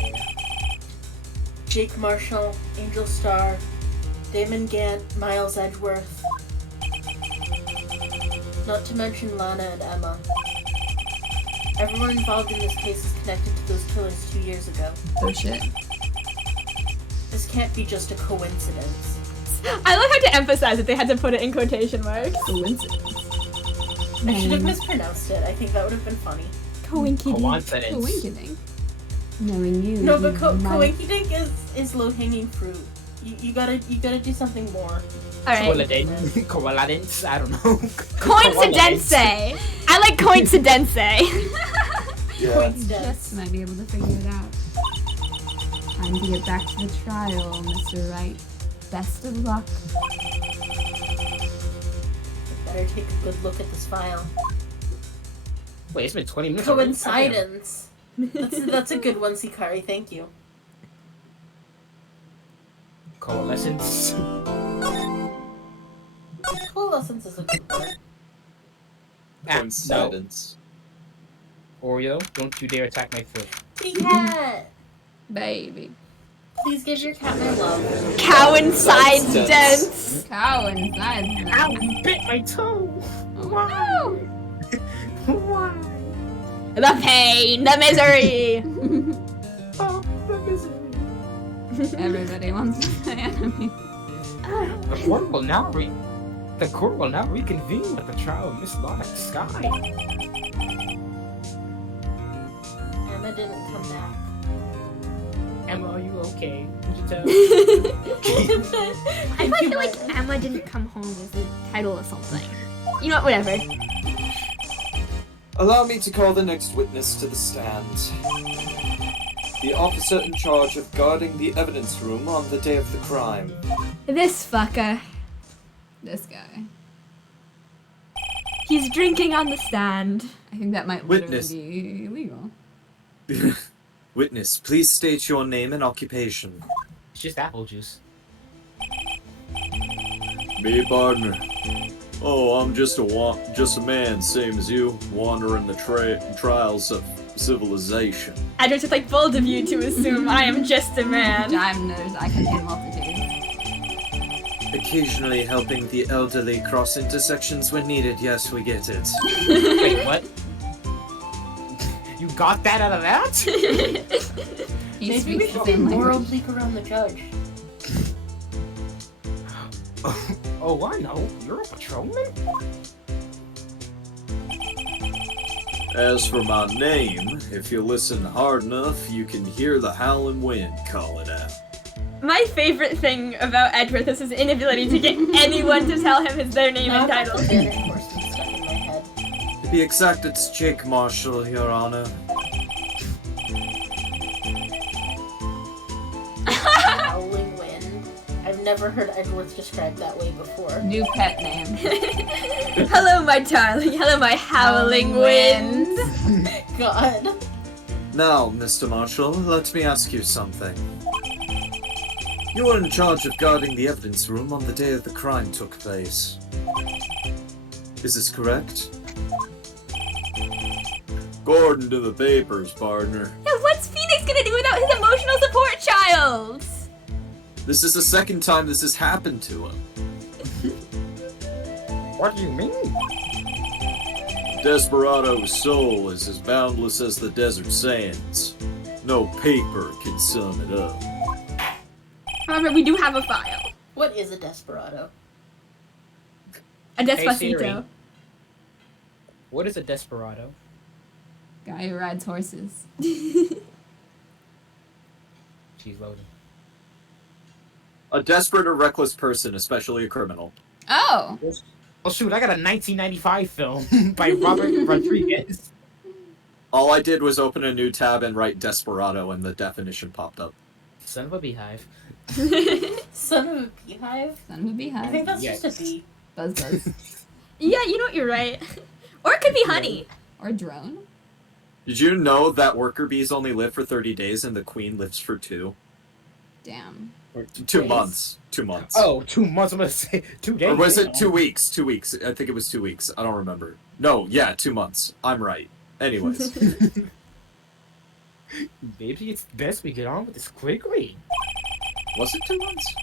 Jake Marshall, Angel Starr, Damon Gant, Miles Edgeworth. Not to mention Lana and Emma. Everyone involved in this case is connected to those killers 2 years ago. Oh shit. This can't be just a coincidence. I love how to emphasize that they had to put it in quotation marks. Coincidence. I should have mispronounced it. I think that would have been funny. Coinky. Coincidence. Coinciding. Knowing you. No, but you might- Coinky Dink is low hanging fruit. You gotta do something more. Alright. Coincidence. I don't know. Coincidence. I like coincidence. Yeah. Coincidence. Just might be able to figure it out. Time to get back to the trial, Mr. Wright. Best of luck. Better take a good look at this file. Wait, it's been 20 minutes. already? Coincidence. That's a good one, Sikari. Thank you. Coalescence. Coalescence is a good word. Coincidence. Oreo, don't you dare attack my foot. Cat, Baby. please give your cat my love. Coincides dense. Cow inside. Ow, you bit my toe. Oh, Why? The pain, the misery. Oh, the misery. no. Everybody wants to be enemy. The court will now reconvene at the trial of Miss Lana Sky. Emma didn't come back. Emma, are you okay? Did you tell? I feel like Emma didn't come home is the title of something. You know what, whatever. Allow me to call the next witness to the stand. The officer in charge of guarding the evidence room on the day of the crime. This fucker. This guy. He's drinking on the stand. I think that might Witness. literally be illegal. Witness, please state your name and occupation. It's just apple juice. Me, partner. Oh, I'm just a man, same as you, wandering the trials of civilization. I just like bold of you to assume I am just a man. I'm knows I can do multitudes. Occasionally helping the elderly cross intersections when needed. Yes, we get it. Wait, what? You got that out of that? He Maybe we speaks should the do same more language. oblique around the judge. Oh, I know. You're a patrolman? As for my name, if you listen hard enough, you can hear the howling wind call it out. My favorite thing about Edgeworth is his inability to get anyone to tell him their name Now and I've got title. the Spanish horseman stuck in my head. To be exact, it's Jake Marshall, Your Honor. Howling wind. I've never heard Edgeworth described that way before. New pet name. Hello, my darling. Hello, my howling wind. God. Now, Mr. Marshall, let me ask you something. You were in charge of guarding the evidence room on the day that the crime took place. Is this correct? According to the papers, partner. Yeah, what's Phoenix gonna do without his emotional support child? This is the second time this has happened to him. What do you mean? Desperado's soul is as boundless as the desert sands. No paper can sum it up. However, we do have a file. What is a desperado? A Hey, Siri. Despacito. What is a desperado? Guy who rides horses. She's loading. A desperate or reckless person, especially a criminal. Oh! Oh shoot, I got a 1995 film by Robert Rodriguez. All I did was open a new tab and write Desperado, and the definition popped up. Son of a beehive. Son of a beehive? Son of a I beehive. think that's Yes. just a bee. Buzz buzz. Yeah, you know what, you're right. Or it could be honey. Or a drone. Did you know that worker bees only live for 30 days and the queen lives for 2? Damn. 2 Days. months. 2 months. Oh, 2 months. I'm gonna say 2 days. Or was it 2 weeks? 2 weeks. I think it was 2 weeks. I don't remember. No, yeah, 2 months. I'm right. Anyways. Maybe it's best we get on with this quickly. Was it 2 months?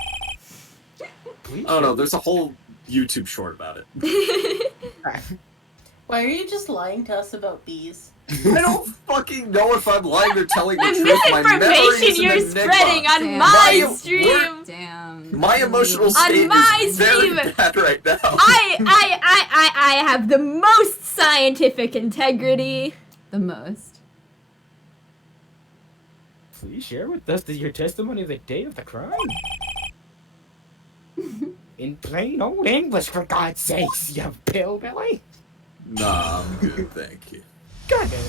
Please. I don't know. There's a whole YouTube short about it. Why are you just lying to us about bees? I don't fucking know if I'm lying or telling the The truth. My memory misinformation is an you're enigma. spreading on Damn. my Why- stream. Damn. My emotional On state my is very stream. bad right now. I have the most scientific integrity. The most. Please share with us your testimony of the day of the crime. In plain old English, for God's sakes, you pillbilly. Nah, I'm good, thank you. God damn it.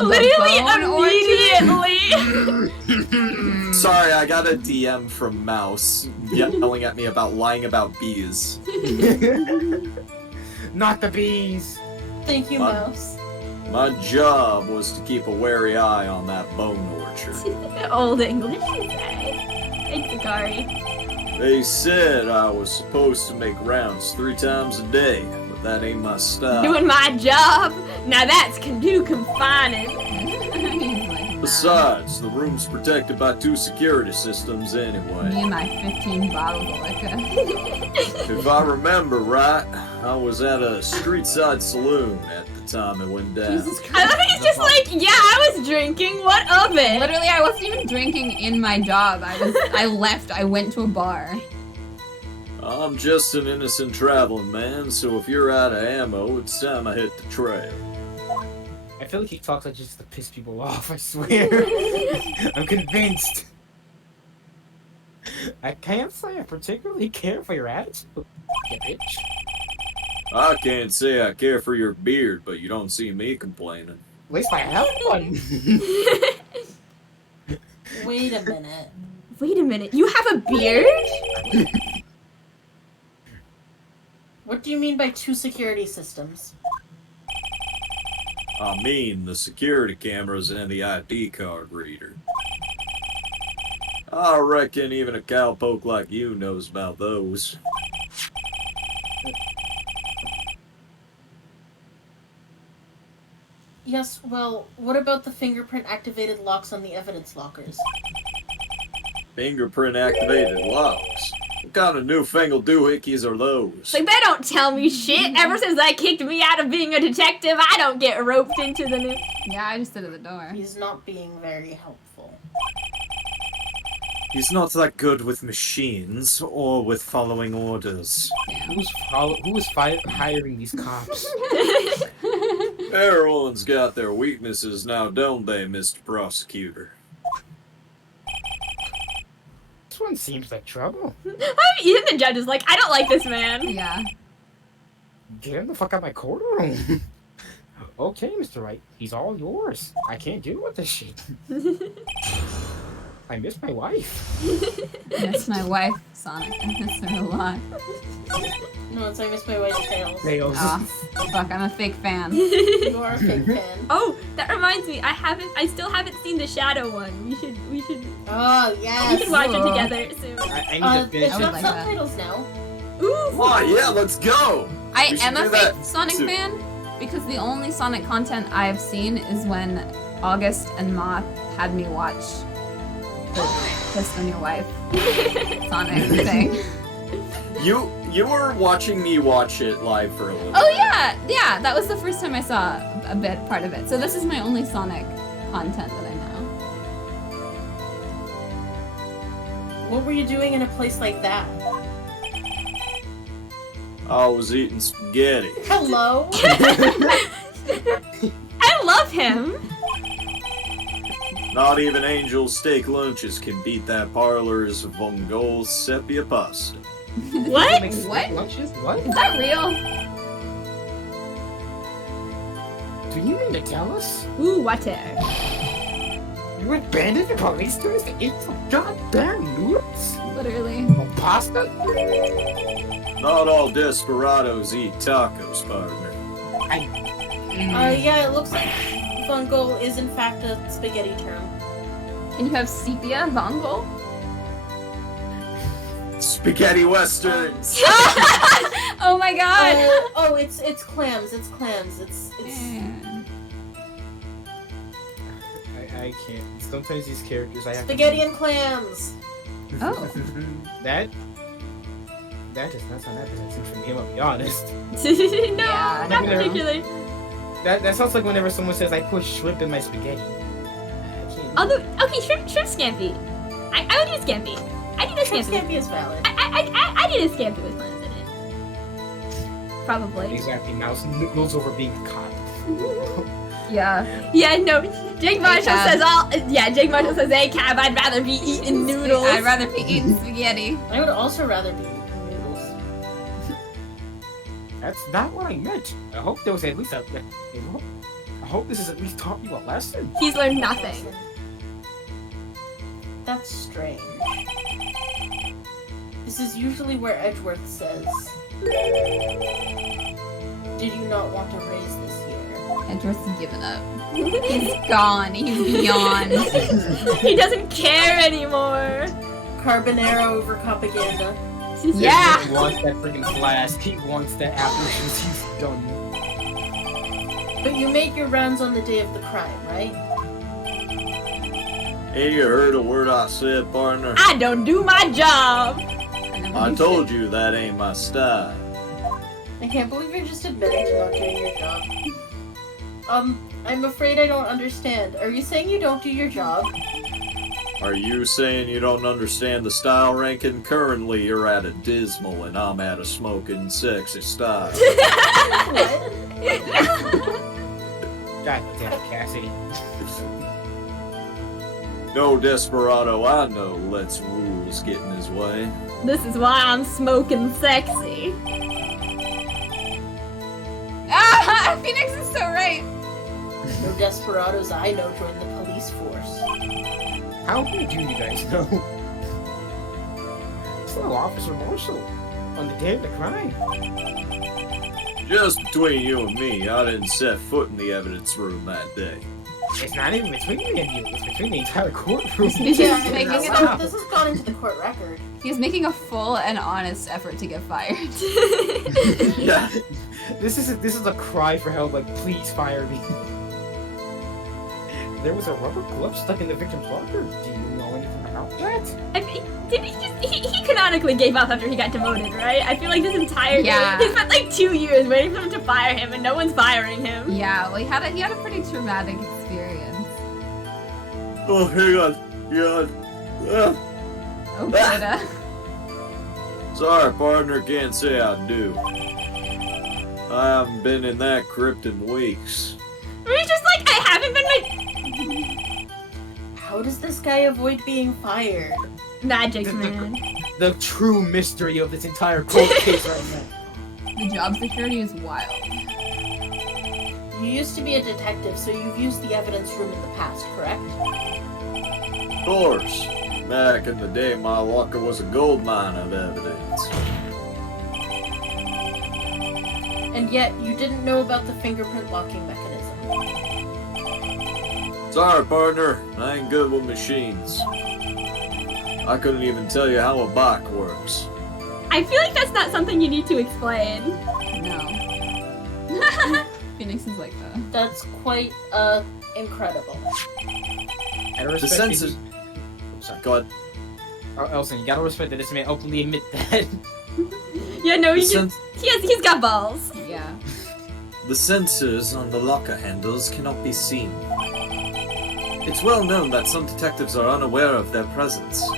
Literally bone immediately. Sorry, I got a DM from Mouse yelling at me about lying about bees. Not the bees. Thank you, What? Mouse. My job was to keep a wary eye on that bone orchard. Old English, you say. Thanks, Akari. They said I was supposed to make rounds 3 times a day, but that ain't my style. Doing my job. Now that's confining. He's like, nah. Besides, the room's protected by 2 security systems Me anyway. and my 15 bottles of liquor. If I remember right, I was at a street side saloon at the time it went down. Jesus I Christ. love he's just like, yeah, I was drinking. What of it? Literally, I wasn't even drinking in my job. I left. I went to a bar. I'm just an innocent traveling man, so if you're out of ammo, it's time I hit the trail. I feel like he talks like just to piss people off, I swear. I'm convinced. I can't say I particularly care for your attitude, you bitch. I can't say I care for your beard, but you don't see me complaining. At least I have one. Wait a minute. Wait a minute. You have a beard? What do you mean by 2 security systems? I mean the security cameras and the ID card reader. I reckon even a cowpoke like you knows about those. Yes, well, what about the fingerprint-activated locks on the evidence lockers? Fingerprint activated locks. What kind of newfangled doohickeys are those? It's like, they don't tell me shit. Ever since they kicked me out of being a detective, I don't get roped into the new... Yeah, I just stood at the door. He's not being very helpful. He's not that good with machines or with following orders. Yeah. Who is hiring these cops? Everyone's got their weaknesses now, don't they, Mr. Prosecutor? This one seems like trouble. Even the judge is like, I don't like this man. Yeah. Get him the fuck out of my courtroom. Okay, Mr. Wright, he's all yours. I can't deal with this shit. I miss my wife. That's my wife, Sonic. I miss her a lot. No, it's I miss my white tails. Nails. Ah, fuck, I'm a fake fan. You are a fake fan. Oh, that reminds me. I still haven't seen the Shadow one. We should Oh, yes. watch it Cool. together soon. I need to finish It's I would got like that. subtitles now. Ooh. Oh, yeah, let's go! I We should am a do fake that Sonic soon. fan because the only Sonic content I've seen is when August and Moth had me watch the Kiss on Your Wife Sonic thing. You were watching me watch it live for a little Oh bit. yeah, that was the first time I saw a part of it. So this is my only Sonic content that I know. What were you doing in a place like that? I was eating spaghetti. Hello? I love him. Not even Angel steak lunches can beat that parlor's Vongol sepia pasta. What? Make What? lunches? What? Is that real? Do you mean to tell us? Ooh, water. You abandoned the police to eat some goddamn noodles? Literally. Or pasta? Not all desperados eat tacos, partner. Yeah, it looks like Vongol is in fact a spaghetti term. Can you have sepia Vongol? Spaghetti westerns! Oh my god! Oh, it's clams. It's clams. It's Yeah. I can't. Sometimes these characters I have spaghetti and clams. Oh. That does not sound appetizing for me, I'll be honest. No, Yeah, not no. particularly. That sounds like whenever someone says I put shrimp in my spaghetti. I can't. Although, okay, shrimp scampi. I would do scampi. I need a Shrimp scampi. scampi is valid. I need a scampi with clams in it. Probably. Exactly, mouse noodles over being a cop. Yeah. Yeah, no. Jake Marshall A-cab. says all. Yeah, Jake Marshall says A-cab. I'd rather be eating noodles. I'd rather be eating spaghetti. I would also rather be eating noodles. That's not what I meant. I hope there was at least a. I hope this has at least taught you a lesson. He's learned nothing. That's strange. This is usually where Edgeworth says, "Did you not want to raise this year?" Edgeworth's given up. He's gone. He's beyond. He doesn't care anymore. Carbonara over propaganda. Yeah. He wants that freaking flask. He wants that after he's done. But you made your rounds on the day of the crime, right? Hey, you heard a word I said, partner? I don't do my job. I told you that ain't my style. I can't believe you're just admitting to not doing your job. I'm afraid I don't understand. Are you saying you don't do your job? Are you saying you don't understand the style ranking? Currently, you're at a dismal and I'm at a smoking sexy style. What? God damn it, Cassidy. No desperado I know lets rules get in his way. This is why I'm smoking sexy. Ah, Phoenix is so right. No desperados I know join the police force. How good do you guys know? It's no Officer Marshall on the day of the crime. Just between you and me, I didn't set foot in the evidence room that day. It's not even between me and you. It's between the entire courtroom. He's Yeah, making this it this has gone into the court record. He's making a full and honest effort to get fired. Yeah. This is a cry for help. Like, please fire me. there was a rubber glove stuck in the victim's locker. Do you know anything about that? I mean, did he just? He canonically gave up after he got demoted, right? I feel like this entire Yeah. he spent like 2 years waiting for them to fire him, and no one's firing him. Yeah, well, he had a pretty traumatic experience. Oh, hang on. Oh, Greta. Sorry, partner, can't say I do. I haven't been in that crypt in weeks. He's just like, I haven't been How does this guy avoid being fired? magic, man. The true mystery of this entire cold case right now. The job security is wild. You used to be a detective, so you've used the evidence room in the past, correct? Of course. Back in the day, my locker was a gold mine of evidence. And yet, you didn't know about the fingerprint locking mechanism. Sorry, partner. I ain't good with machines. I couldn't even tell you how a bike works. I feel like that's not something you need to explain. No. Phoenix is like that. That's quite, incredible. I The respect sense that is... he- Sorry. Go ahead. Elson, you gotta respect that this man openly admit that. Yeah, no, The, he's he's got balls. Yeah. the sensors on the locker handles cannot be seen. It's well known that some detectives are unaware of their presence. Now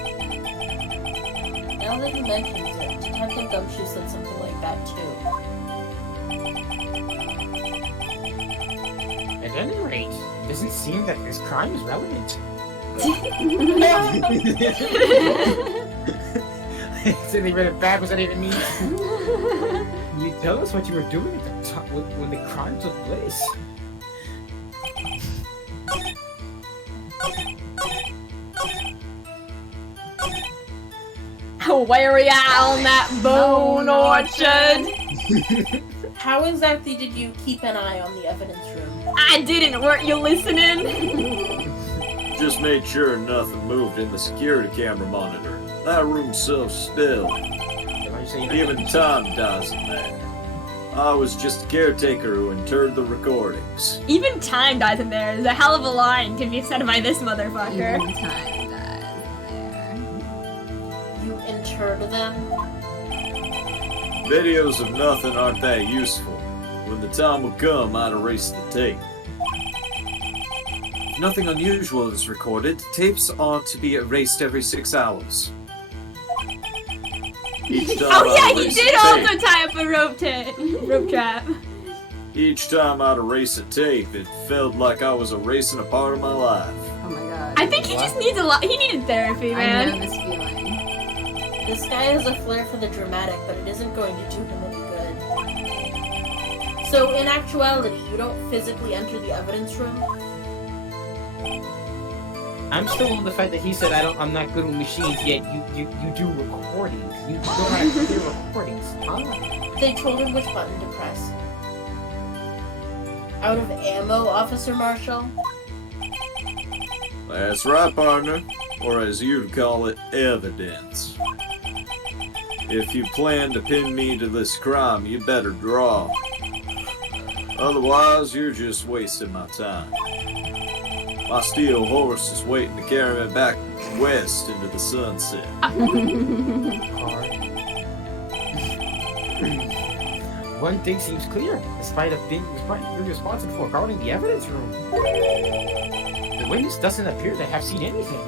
that he mentions it, Detective Gumshoe said something like that too. At any rate, it doesn't seem that this crime is relevant. So they read it backwards, I didn't mean. You tell us what you were doing at the time when the crime took place. Where we at on that bone orchard? How exactly did you keep an eye on the evidence room? I didn't. Weren't you listening? Just made sure nothing moved in the security camera monitor. That room's so still. Even time dies in there. I was just a caretaker who interred the recordings. Even time dies in there. There's a hell of a line to be said by this motherfucker. Even time dies there. You interred them? Videos of nothing aren't that useful. When the time would come, I'd erase the tape. If nothing unusual is recorded, tapes are to be erased every 6 hours. Each time Oh yeah, I'd he erase did a also tape- tie up a rope trap. Each time I'd erase a tape, it felt like I was erasing a part of my life. Oh my god. I think he just needs a lot. He needed therapy, I man. know this feeling. This guy has a flair for the dramatic, but it isn't going to do him any good. So, in actuality, you don't physically enter the evidence room? I'm still on the fact that he said I'm not good with machines, yet you do recordings. You don't have clear recordings. Huh? They told him which button to press. Out of ammo, Officer Marshall? That's right, partner. Or as you'd call it, evidence. If you plan to pin me to this crime, you better draw. Otherwise, you're just wasting my time. My steel horse is waiting to carry me back west into the sunset. One thing seems clear, despite being responsible for guarding the evidence room. The witness doesn't appear to have seen anything.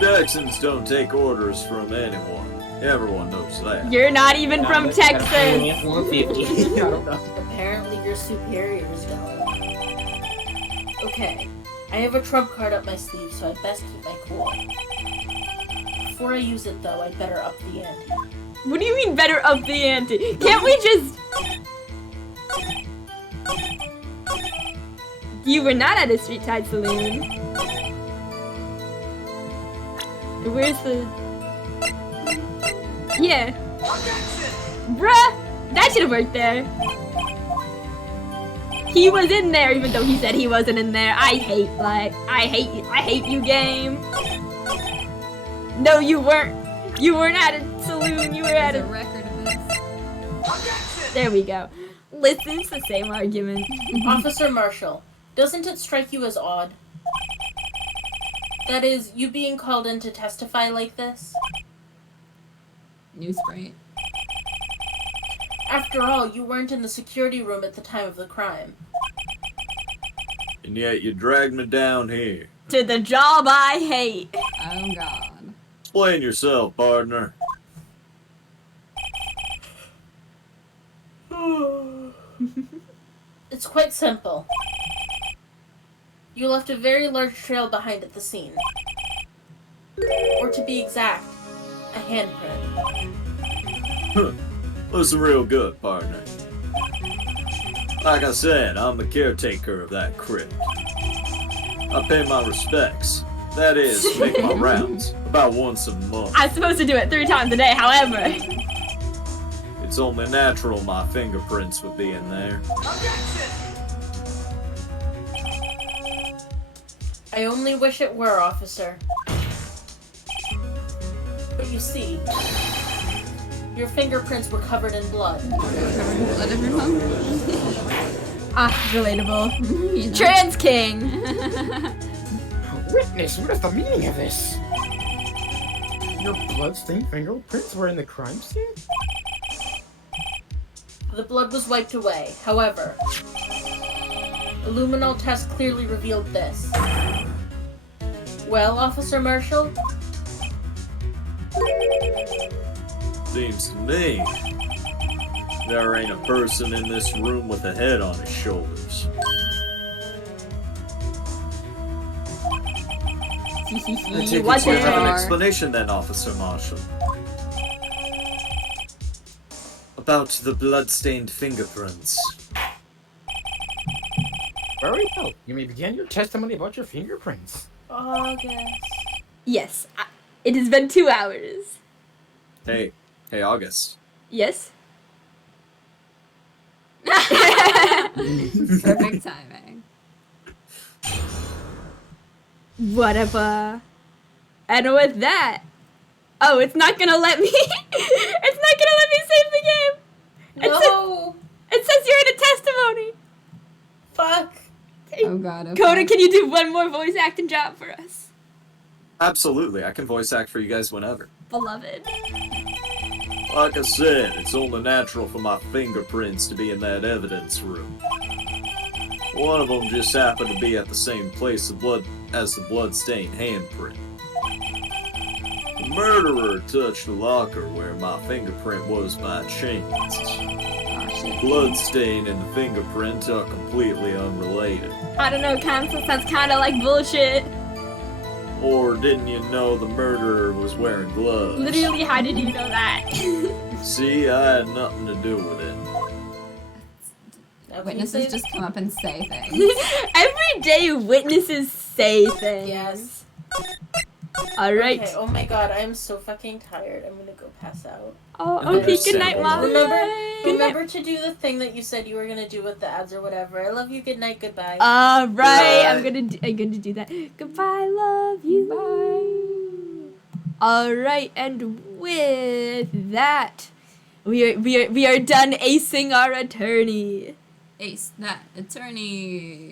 Texans don't take orders from anyone. Everyone knows that. You're not even from Texas. F-150. I don't know. Apparently your superiors don't. Okay, I have a trump card up my sleeve, so I'd best keep my cool. Before I use it, though, I'd better up the ante. What do you mean better up the ante? Can't we just... You were not at a street side saloon. Where's the... Yeah. Bruh! That should have worked there. He was in there even though he said he wasn't in there. I hate you, game. No, you weren't. You weren't at a saloon, you were at There's a... a record of this. There we go. Listen, it's the same argument. Officer Marshall, Doesn't it strike you as odd? That is, you being called in to testify like this? New Sprite. After all, you weren't in the security room at the time of the crime. And yet you dragged me down here. To the job I hate. Oh god. Explain yourself, partner. It's quite simple. You left a very large trail behind at the scene. Or to be exact, a handprint. Listen real good, partner. Like I said, I'm the caretaker of that crypt. I pay my respects. That is, make my rounds. About once a month. I'm supposed to do it 3 times a day, however. It's only natural my fingerprints would be in there. I only wish it were, officer. But you see, your fingerprints were covered in blood. Let everyone. Relatable. You know. Trans King. Witness, what is the meaning of this? Your bloodstained fingerprints were in the crime scene? The blood was wiped away. However, the luminol test clearly revealed this. Well, Officer Marshall? Seems to me there ain't a person in this room with a head on his shoulders. I take it What's you have an it? explanation then, Officer Marshall. About the blood-stained fingerprints. Very well. You may begin your testimony about your fingerprints. August. Yes, it has been 2 hours. Hey, August. Yes? Perfect timing. Whatever. And with that, oh, it's not gonna let me. It's not gonna let me save the game. No! It says you're in a testimony. Fuck! Oh god. Okay. Coda, can you do one more voice acting job for us? Absolutely, I can voice act for you guys whenever. Beloved. Like I said, it's only natural for my fingerprints to be in that evidence room. One of them just happened to be at the same place as the blood-stained handprint. The murderer touched the locker where my fingerprint was by chance. Oh, shit. Bloodstain and the fingerprint are completely unrelated. I don't know, Kansas, sounds kind of like bullshit. Or didn't you know the murderer was wearing gloves? Literally, how did you know that? See, I had nothing to do with it. Now, can you Witnesses say- just come up and say things. Every day, witnesses say things. Yes. Alright. Okay, oh my god, I'm so fucking tired. I'm gonna go pass out. Oh, And okay, there's good night, several Mom. more. Remember to do the thing that you said you were gonna do with the ads or whatever. I love you, good night, goodbye. Alright, Bye. I'm gonna do that. Goodbye, love you. Bye. Alright, and with that, we are done acing our attorney. Ace that attorney.